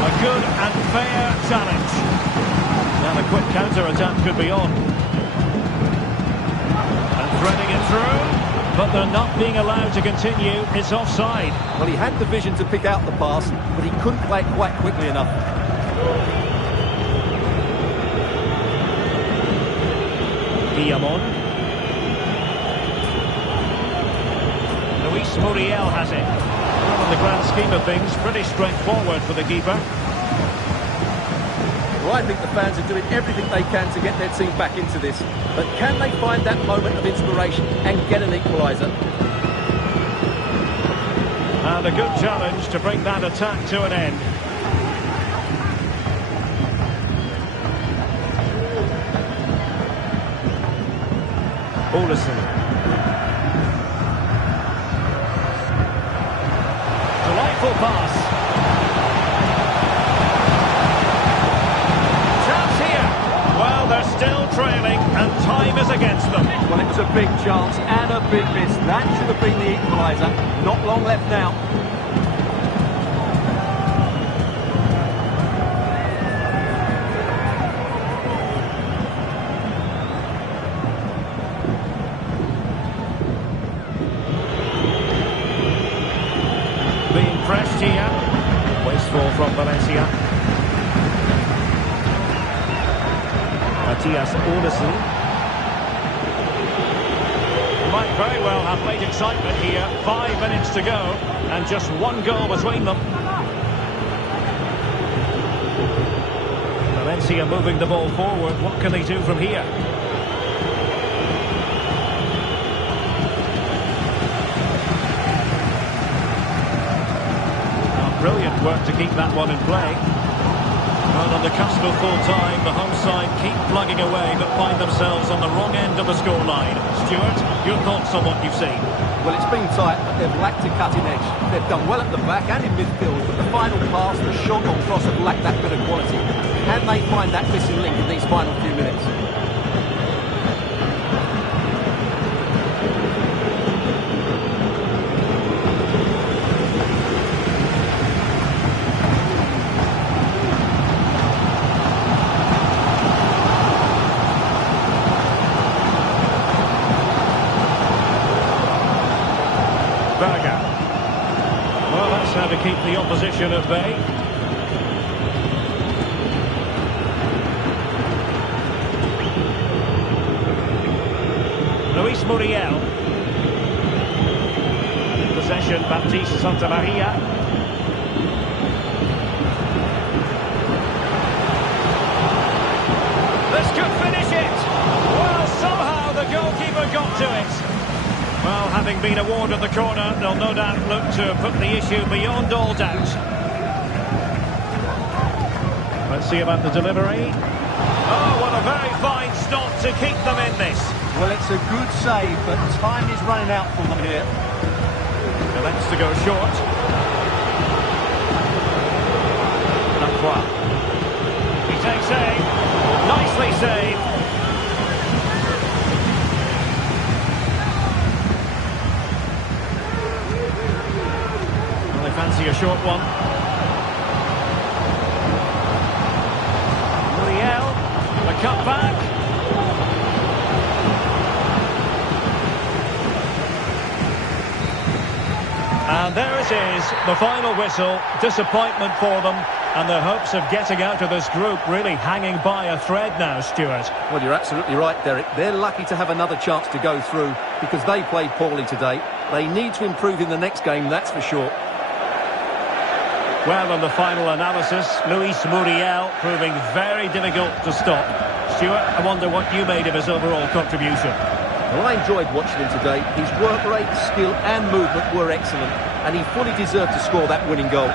A good and fair challenge. Now the quick counter-attack could be on. And threading it through, but they're not being allowed to continue. It's offside. Well, he had the vision to pick out the pass, but he couldn't play it quite quickly enough. Guillamon. Luis Muriel has it. Well, in the grand scheme of things, pretty straightforward for the keeper. Well, I think the fans are doing everything they can to get their team back into this. But can they find that moment of inspiration and get an equaliser? And a good challenge to bring that attack to an end. Olesen. Delightful pass. Chance here. Well, they're still trailing and time is against them. Well, it was a big chance and a big miss. That should have been the equaliser. Not long left now. Being pressed here. Wasteful from Valencia. Matthias Olesen. Might very well have late excitement here. 5 minutes to go and just one goal between them. Valencia moving the ball forward. What can they do from here? work to keep that one in play. Well, on the cusp of full time, the home side keep plugging away but find themselves on the wrong end of the scoreline. Stuart, your thoughts on what you've seen? Well, it's been tight, but they've lacked a cutting edge. They've done well at the back and in midfield, but the final pass, the shot on cross have lacked that bit of quality. Can they find that missing link in these final few minutes? Well, that's how to keep the opposition at bay. Luis Muriel. And in possession, Baptiste Santamaria. This could finish it. Well, somehow the goalkeeper got to it. Well, having been awarded the corner, they'll no doubt look to put the issue beyond all doubt. Let's see about the delivery. Oh, what a very fine stop to keep them in this. Well, it's a good save, but time is running out for them here. Elects to go short. Lacroix. He takes aim. Nicely saved. Fancy a short one. Muriel, the cut back. And there it is, the final whistle. Disappointment for them, and their hopes of getting out of this group really hanging by a thread now, Stuart. Well, you're absolutely right, Derek. They're lucky to have another chance to go through because they played poorly today. They need to improve in the next game, that's for sure. Well, on the final analysis, Luis Muriel proving very difficult to stop. Stuart, I wonder what you made of his overall contribution. Well, I enjoyed watching him today. His work rate, skill and movement were excellent, and he fully deserved to score that winning goal.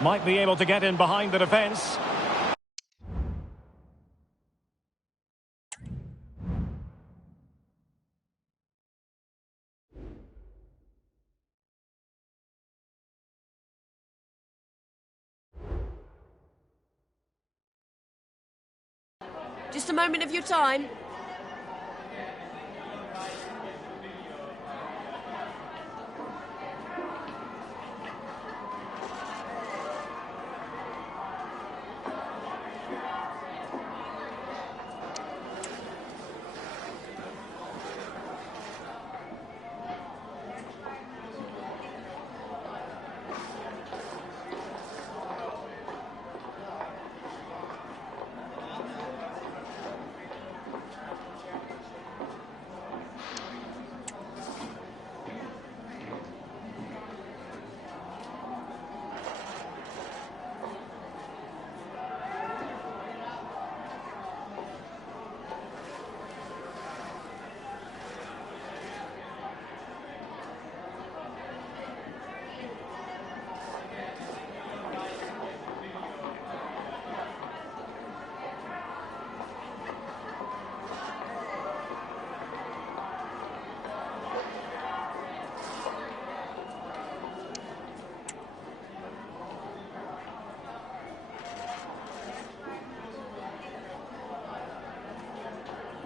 Might be able to get in behind the defence. Just a moment of your time.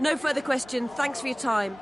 No further question. Thanks for your time.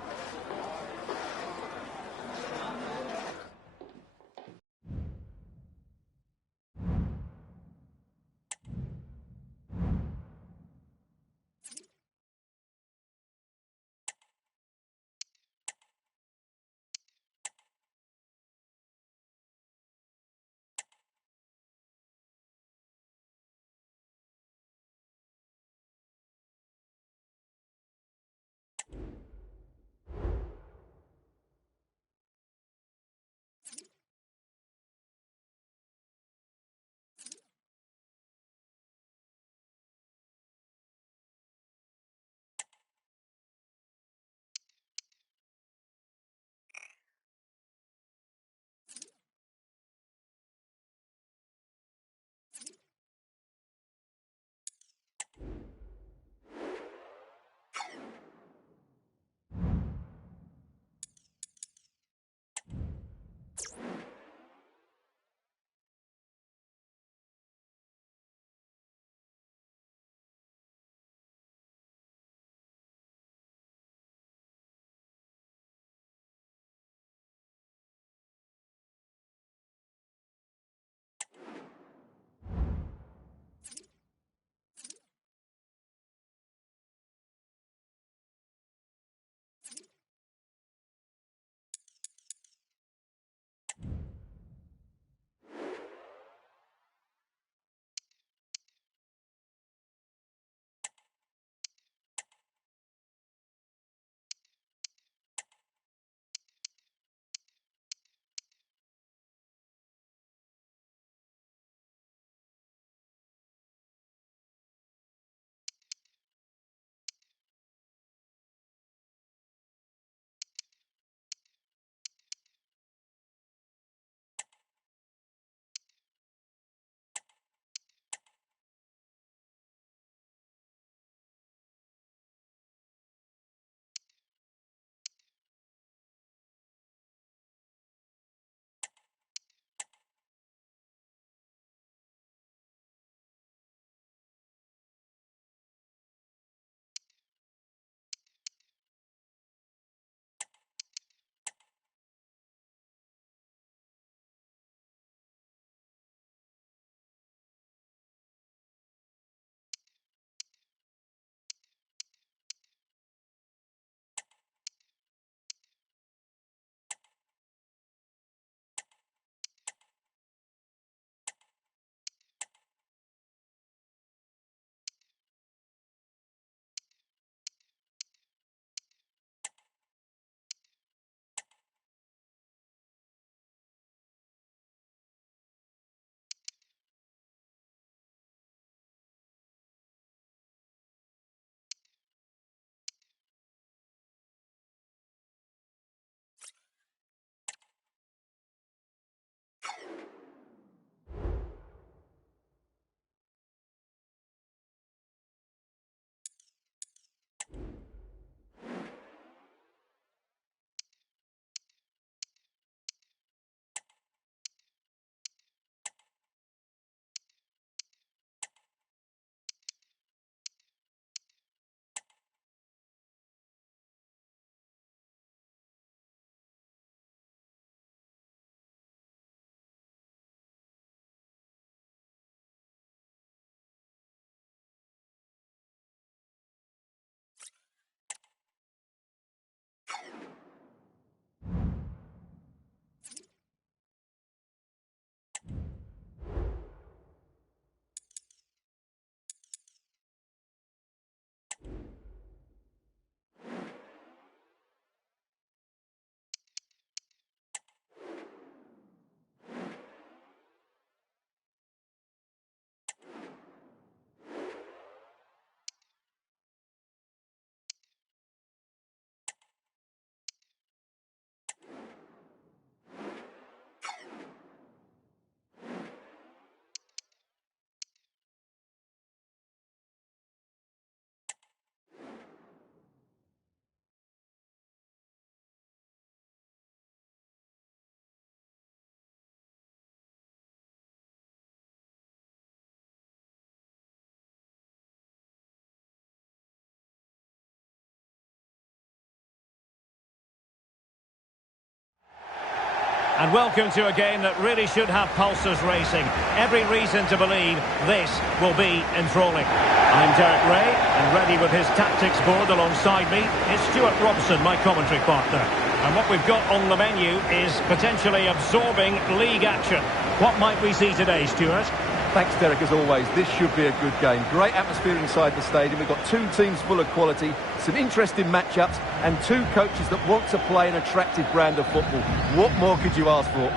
And welcome to a game that really should have pulses racing. Every reason to believe this will be enthralling. I'm Derek Ray, and ready with his tactics board alongside me is Stuart Robson, my commentary partner. And what we've got on the menu is potentially absorbing league action. What might we see today, Stuart? Thanks, Derek, as always. This should be a good game. Great atmosphere inside the stadium. We've got two teams full of quality, some interesting matchups, and two coaches that want to play an attractive brand of football. What more could you ask for?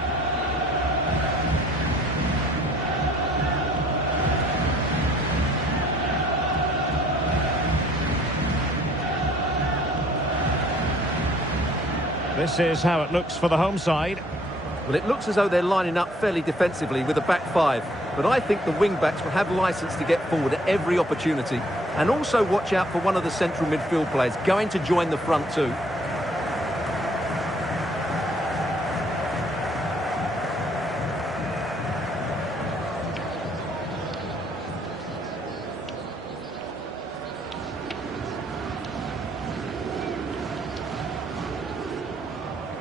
This is how it looks for the home side. Well, it looks as though they're lining up fairly defensively with a back five. But I think the wing-backs will have licence to get forward at every opportunity. And also watch out for one of the central midfield players going to join the front too.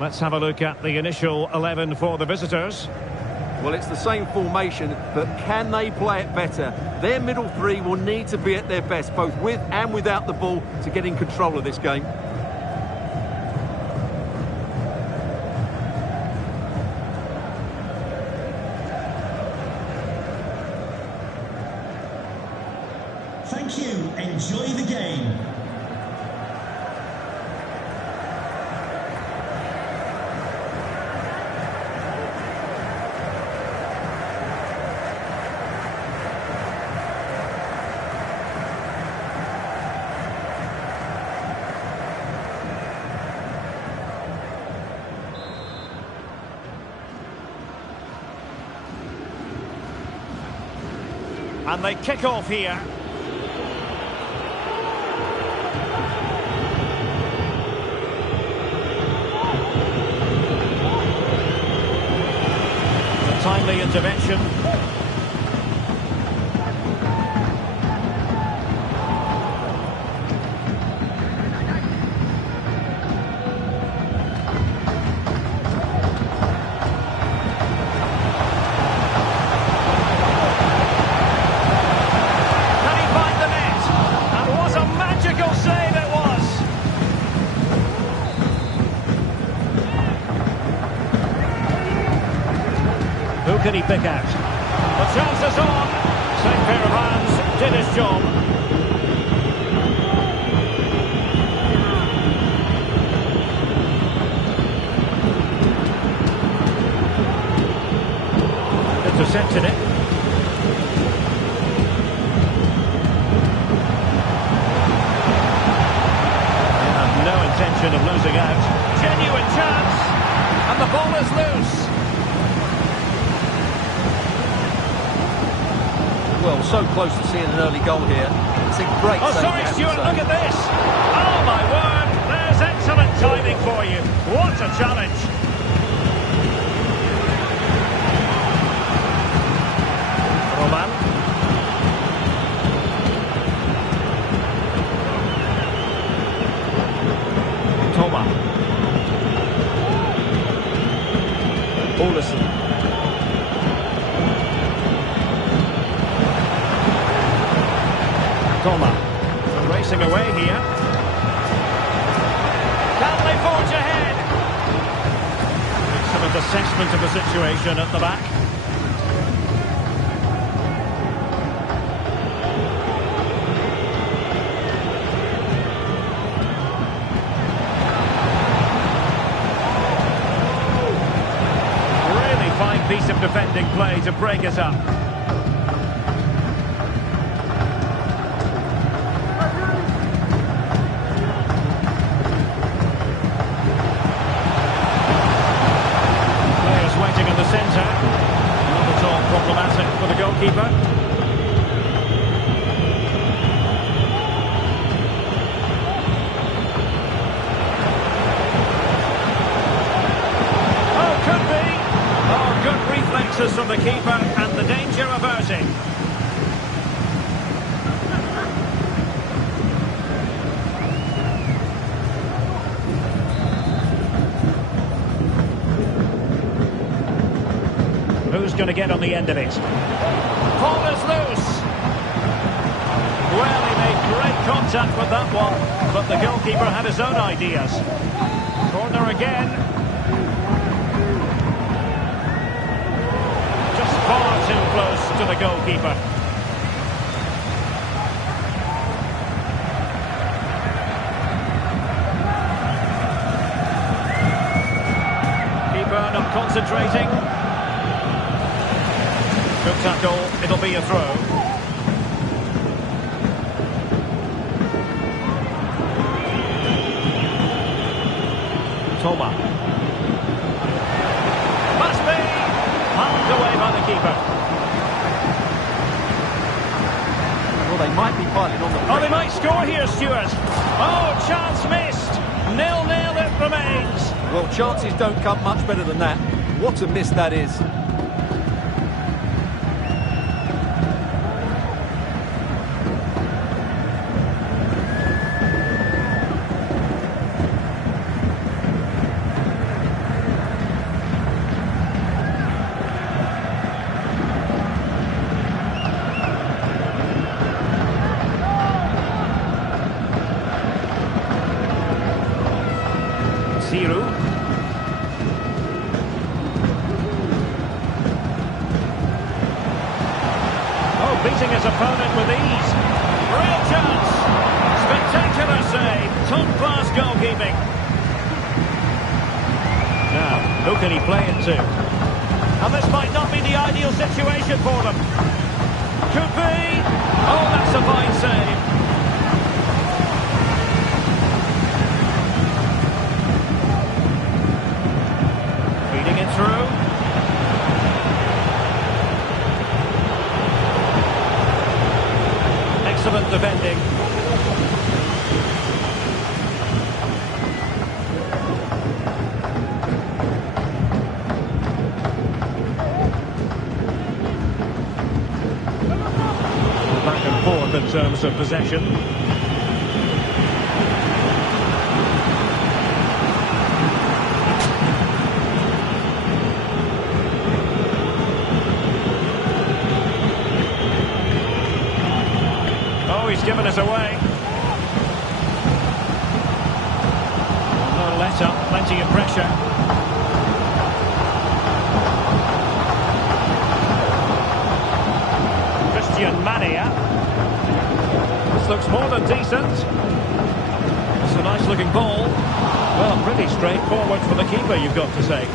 Let's have a look at the initial 11 for the visitors. Well, it's the same formation, but can they play it better? Their middle three will need to be at their best, both with and without the ball, to get in control of this game. Thank you. Enjoy the game. And they kick off here. A timely intervention. Can he pick out? The chance is on. Same pair of hands did his job. Intercepted it. They have no intention of losing out. Genuine chance. And the ball is loose. Well, so close to seeing an early goal here. It's a great save. Oh, sorry, Stuart, look at this. Oh, my word. There's excellent timing for you. What a challenge. Roman. Toma. Olesen. Toma, racing away here. Can they forge ahead? Excellent assessment of the situation at the back. Really fine piece of defending play to break us up. Problematic for the goalkeeper. Oh, could be. Oh, good reflexes from the keeper and the danger averting. who's going to get on the end of it. Ball is loose. Well, he made great contact with that one, but the goalkeeper had his own ideas. Corner again. Just far too close to the goalkeeper. Keeper not concentrating. Good tackle, it'll be a throw. Toma. Must be! Palmed away by the keeper. Well, they might be piling on the break. Oh, they might score here, Stuart. Oh, chance missed. 0-0 it remains. Well, chances don't come much better than that. What a miss that is. Beating his opponent with ease. Real chance. Spectacular save. Top-class goalkeeping. Now, who can he play it to? And this might not be the ideal situation for them. Could be. Oh, that's a fine save. Feeding it through. Excellent defending. Back and forth in terms of possession. He's given us away. No let up, plenty of pressure. Christian Mania. This looks more than decent. It's a nice looking ball. Well, pretty straightforward for the keeper, you've got to say.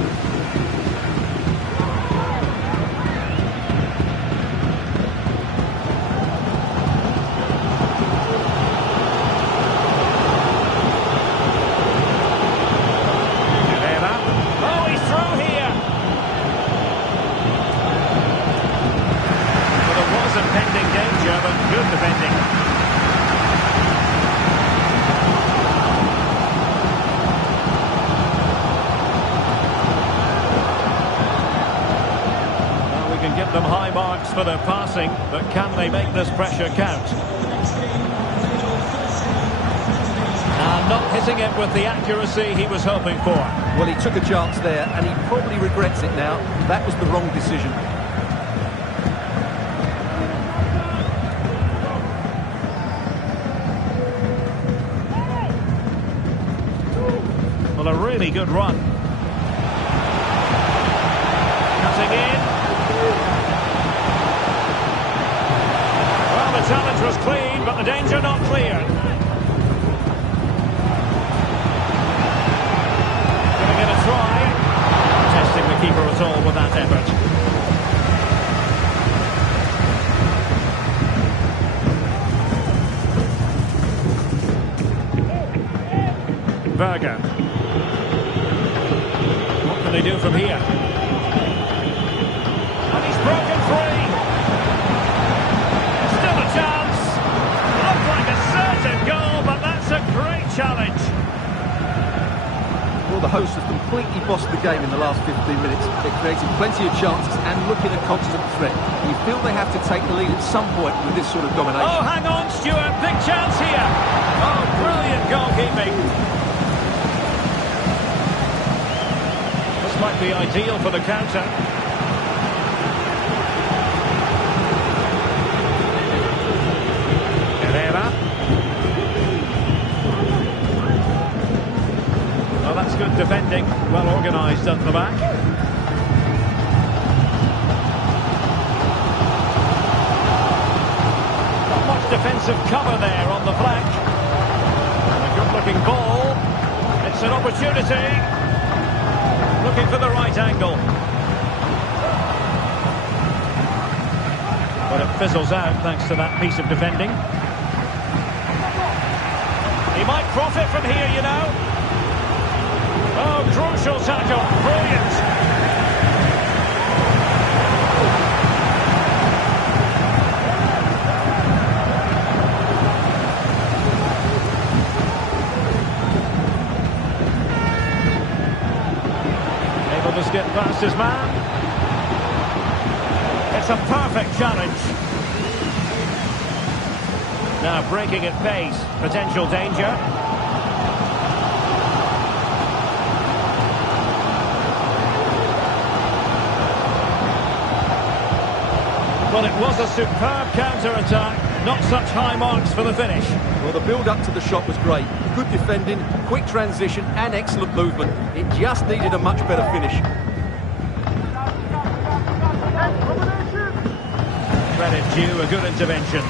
Them high marks for their passing, but can they make this pressure count? And not hitting it with the accuracy he was hoping for. Well, he took a chance there, and he probably regrets it now. That was the wrong decision. Well, a really good run. Cutting in. Well, the challenge was clean, but the danger not clear. Giving it a try. Not testing the keeper at all with that effort. Berger. What can they do from here? And he's broken free. Still a chance. Looked like a certain goal, but that's a great challenge. Well, the hosts have completely bossed the game in the last 15 minutes. They're creating plenty of chances and looking a constant threat. You feel they have to take the lead at some point with this sort of domination. Oh, hang on, Stuart. Big chance here. Oh, brilliant goalkeeping. This might be ideal for the counter. defending, well organised at the back. Not much defensive cover there on the flank. And a good-looking ball. It's an opportunity. Looking for the right angle. But it fizzles out thanks to that piece of defending. He might profit from here, you know. Oh, crucial tackle. Brilliant. Able to skip past his man. It's a perfect challenge. Now breaking at pace, potential danger. Well, it was a superb counter-attack, not such high marks for the finish. Well, the build-up to the shot was great. Good defending, quick transition and excellent movement. It just needed a much better finish. Credit due, a good intervention.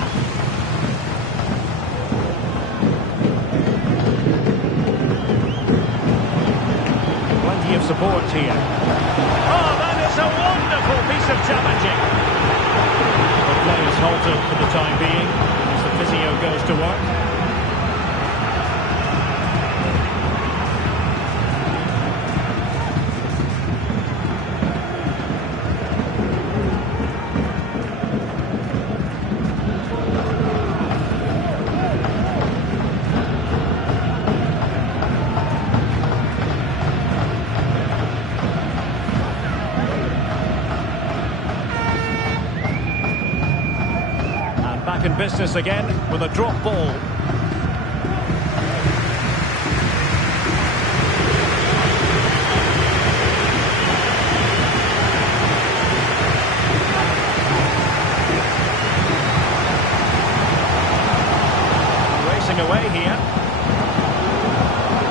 Plenty of support here. Oh, that is a wonderful piece of challenging. The play is halted for the time being as the physio goes to work. Back in business again with a drop ball. Racing away here.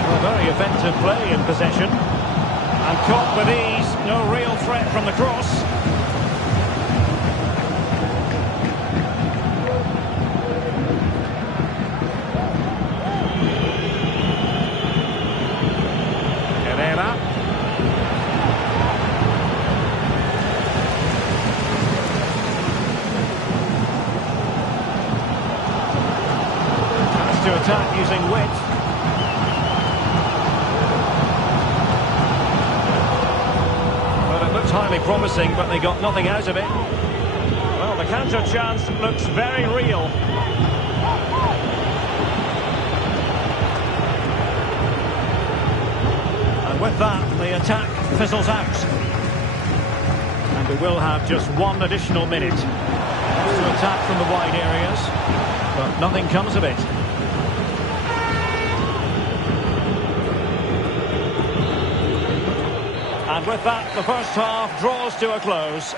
Well, very effective play in possession. And caught with ease, no real threat from the cross. To attack using wit. Well, it looks highly promising, but they got nothing out of it. Well, the counter chance looks very real. And with that, the attack fizzles out. And we will have just one additional minute to attack from the wide areas, but nothing comes of it. And with that, the first half draws to a close.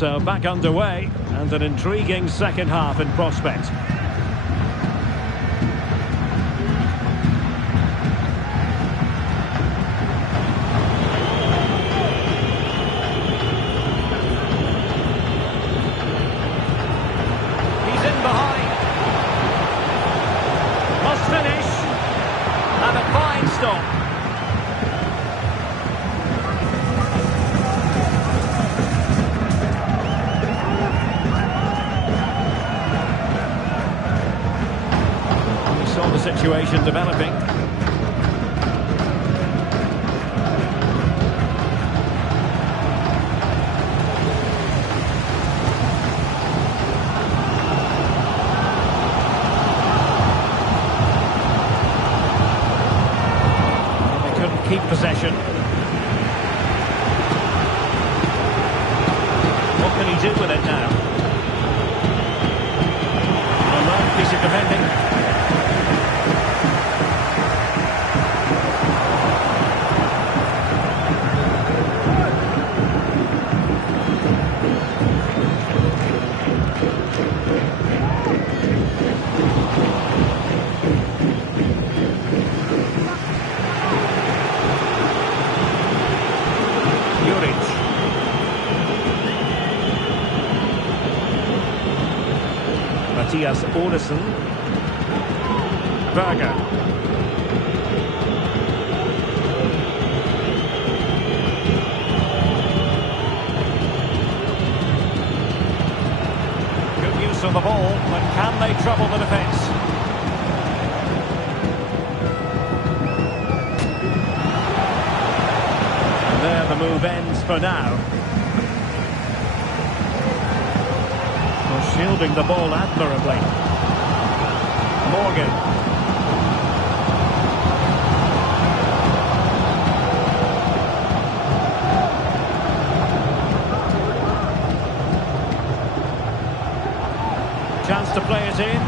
So back underway, and an intriguing second half in prospect. He's in behind. Must finish. And a fine stop. The situation developing. They couldn't keep possession. What can he do with it now? A long piece of defending. Olesen. Berger. Good use of the ball, but can they trouble the defence? And there the move ends for now. Well, shielding the ball admirably. Morgan. Chance to play it in.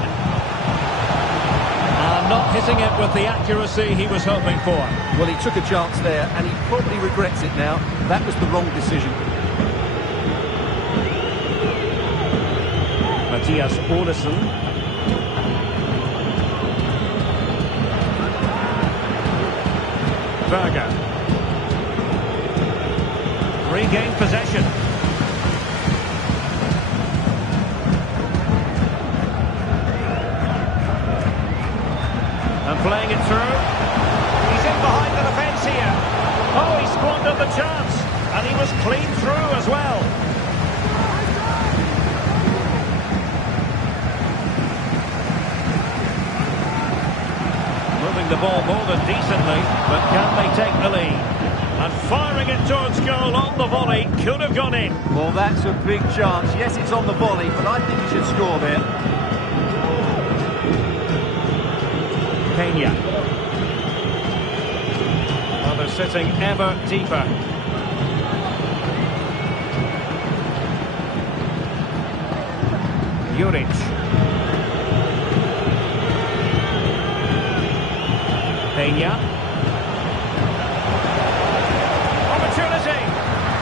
And not hitting it with the accuracy he was hoping for. Well, he took a chance there, and he probably regrets it now. That was the wrong decision. Mattias Olesen. Berger. Regained possession. And playing it through. He's in behind the defence here. Oh, he squandered the chance. And he was clean through as well. Moving the ball more than decently, but can they take the lead? And firing it towards goal on the volley, could have gone in. Well, that's a big chance. Yes, it's on the volley, but I think he should score there. Peña. Well, they're sitting ever deeper. Juric. Peña. Opportunity.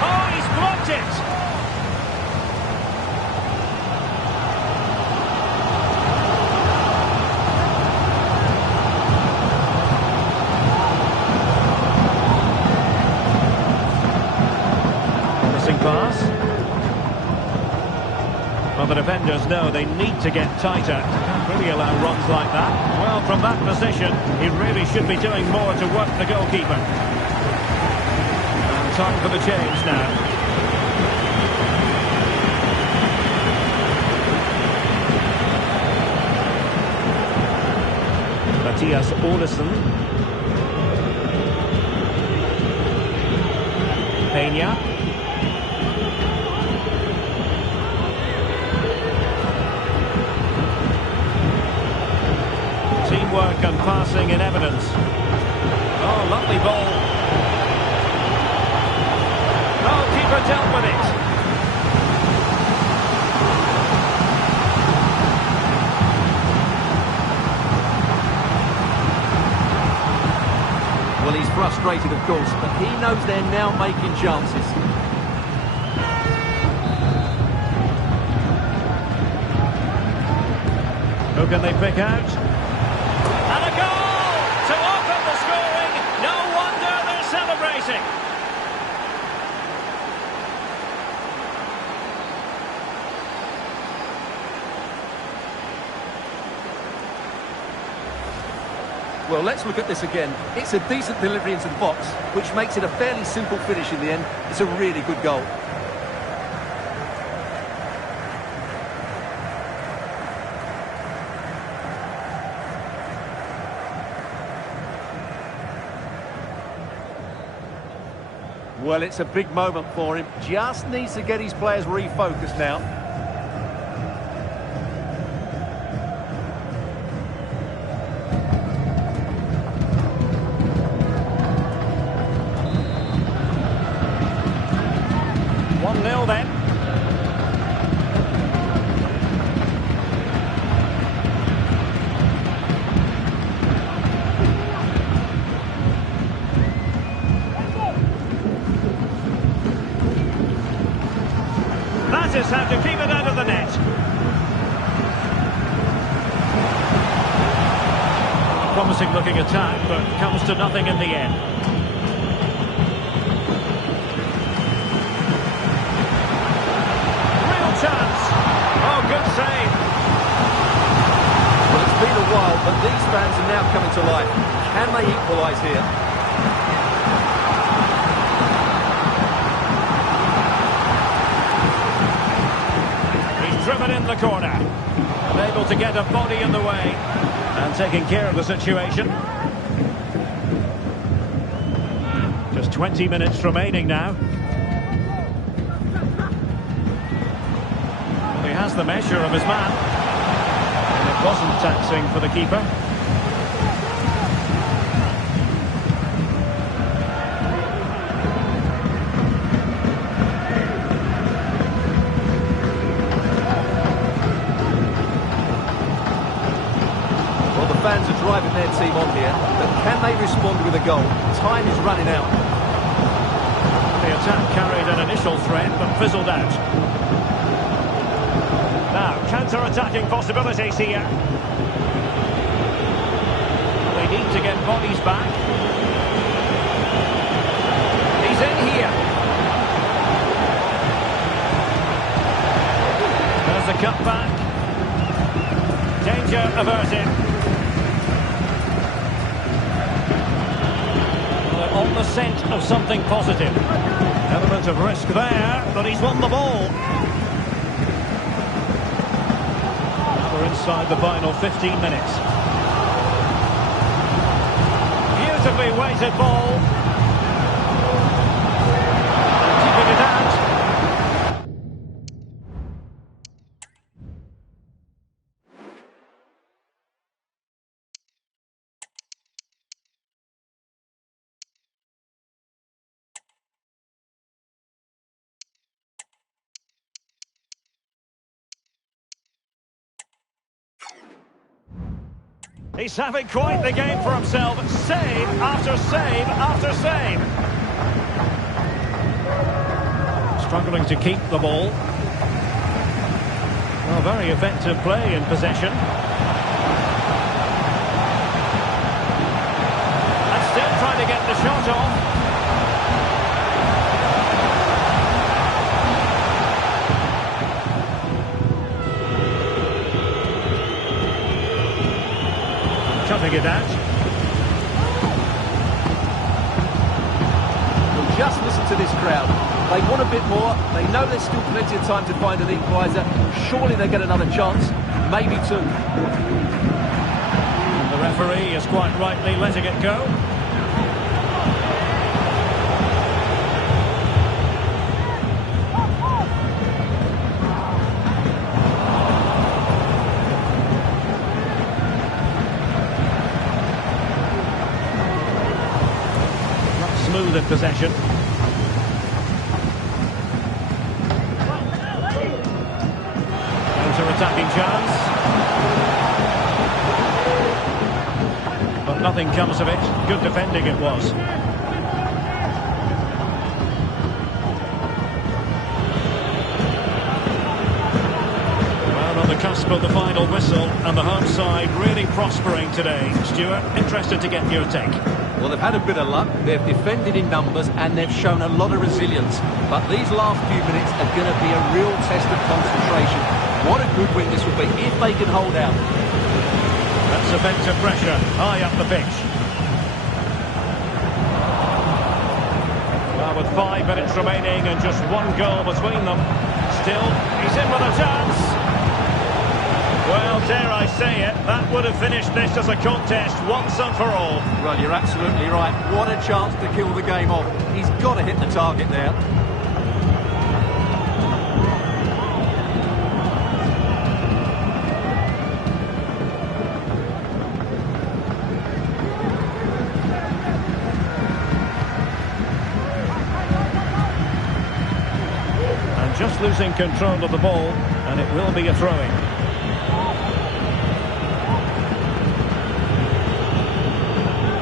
Oh, he's blocked it. Missing pass. Well, the defenders know they need to get tighter. Can't really allow runs like that. Well, from that position, he really should be doing more to work the goalkeeper. And time for the change now. Mattias Olesen. Peña. Teamwork and passing in evidence. Oh, lovely ball. Oh, keeper dealt with it. Well, he's frustrated, of course, but he knows they're now making chances. Who can they pick out? And a goal to open the scoring. No wonder they're celebrating. Well, let's look at this again. It's a decent delivery into the box, which makes it a fairly simple finish in the end. It's a really good goal. Well, it's a big moment for him. Just needs to get his players refocused now. Then. That is how to keep it out of the net. Promising looking attack, but comes to nothing in the end. Chance. Oh, good save. Well, it's been a while, but these fans are now coming to life. Can they equalise here? He's driven in the corner. Able to get a body in the way. And taking care of the situation. Just 20 minutes remaining now. He has the measure of his man. And it wasn't taxing for the keeper. Well, the fans are driving their team on here, but can they respond with a goal? Time is running out. The attack carried an initial threat, but fizzled out. Now, counter-attacking possibilities here. They need to get bodies back. He's in here. There's the cut back. Danger averted. Well, they're on the scent of something positive. Element of risk there, but he's won the ball. Inside the final 15 minutes. Beautifully weighted ball. And keeping it out. He's having quite the game for himself. Save after save after save. Struggling to keep the ball. Well, very effective play in possession. And still trying to get the shot off. Cutting it out. Well, just listen to this crowd. They want a bit more. They know there's still plenty of time to find an equaliser. Surely they get another chance. Maybe two. And the referee is quite rightly letting it go. Smooth in possession. Counter-attacking chance. But nothing comes of it. Good defending it was. Well, on the cusp put the final whistle, and the home side really prospering today. Stuart, interested to get your take. Well, they've had a bit of luck, they've defended in numbers, and they've shown a lot of resilience. But these last few minutes are going to be a real test of concentration. What a good win this will be if they can hold out. That's a vent of pressure high up the pitch. Well, with 5 minutes remaining and just one goal between them, still, he's in with a chance. Well, dare I say it, that would have finished this as a contest once and for all. Well, you're absolutely right. What a chance to kill the game off. He's got to hit the target there. And just losing control of the ball, and it will be a throw-in.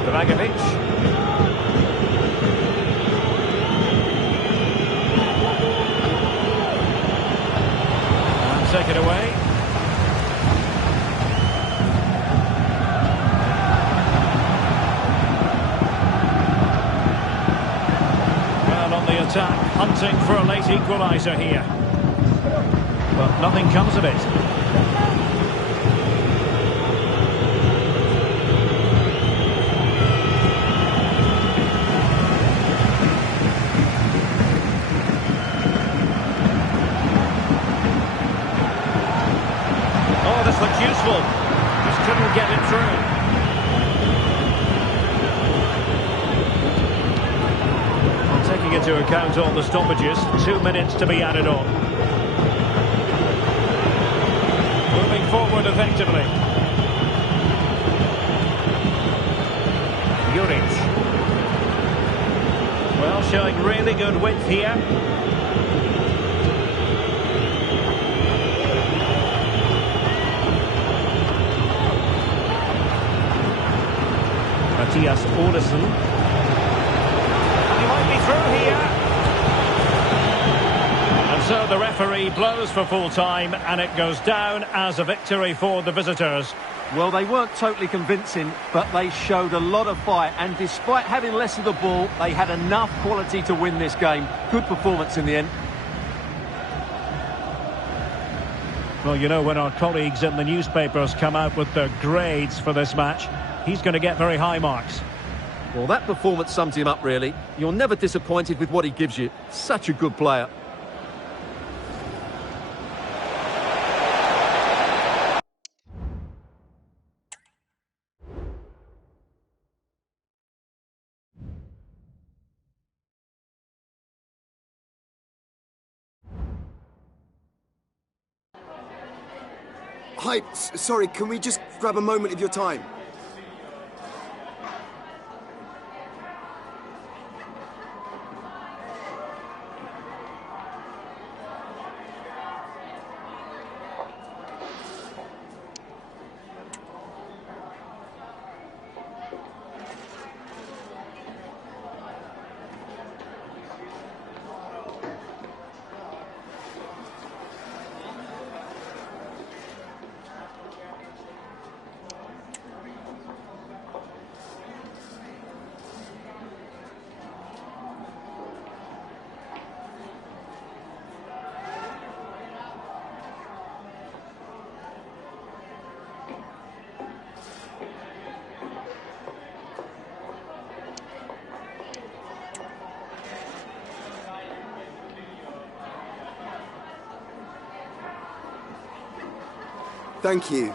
Dragovic. And take it away. Well, on the attack, hunting for a late equaliser here. But nothing comes of it. Looks useful. Just couldn't get it through. Well, taking into account all the stoppages, 2 minutes to be added on. Moving forward effectively. Juric. Well, showing really good width here. Mattias Olesen. And he might be through here. And so the referee blows for full time, and it goes down as a victory for the visitors. Well, they weren't totally convincing, but they showed a lot of fight, and despite having less of the ball, they had enough quality to win this game. Good performance in the end. Well, you know, when our colleagues in the newspapers come out with their grades for this match, he's going to get very high marks. Well, that performance sums him up, really. You're never disappointed with what he gives you. Such a good player. Hi, sorry, can we just grab a moment of your time? Thank you.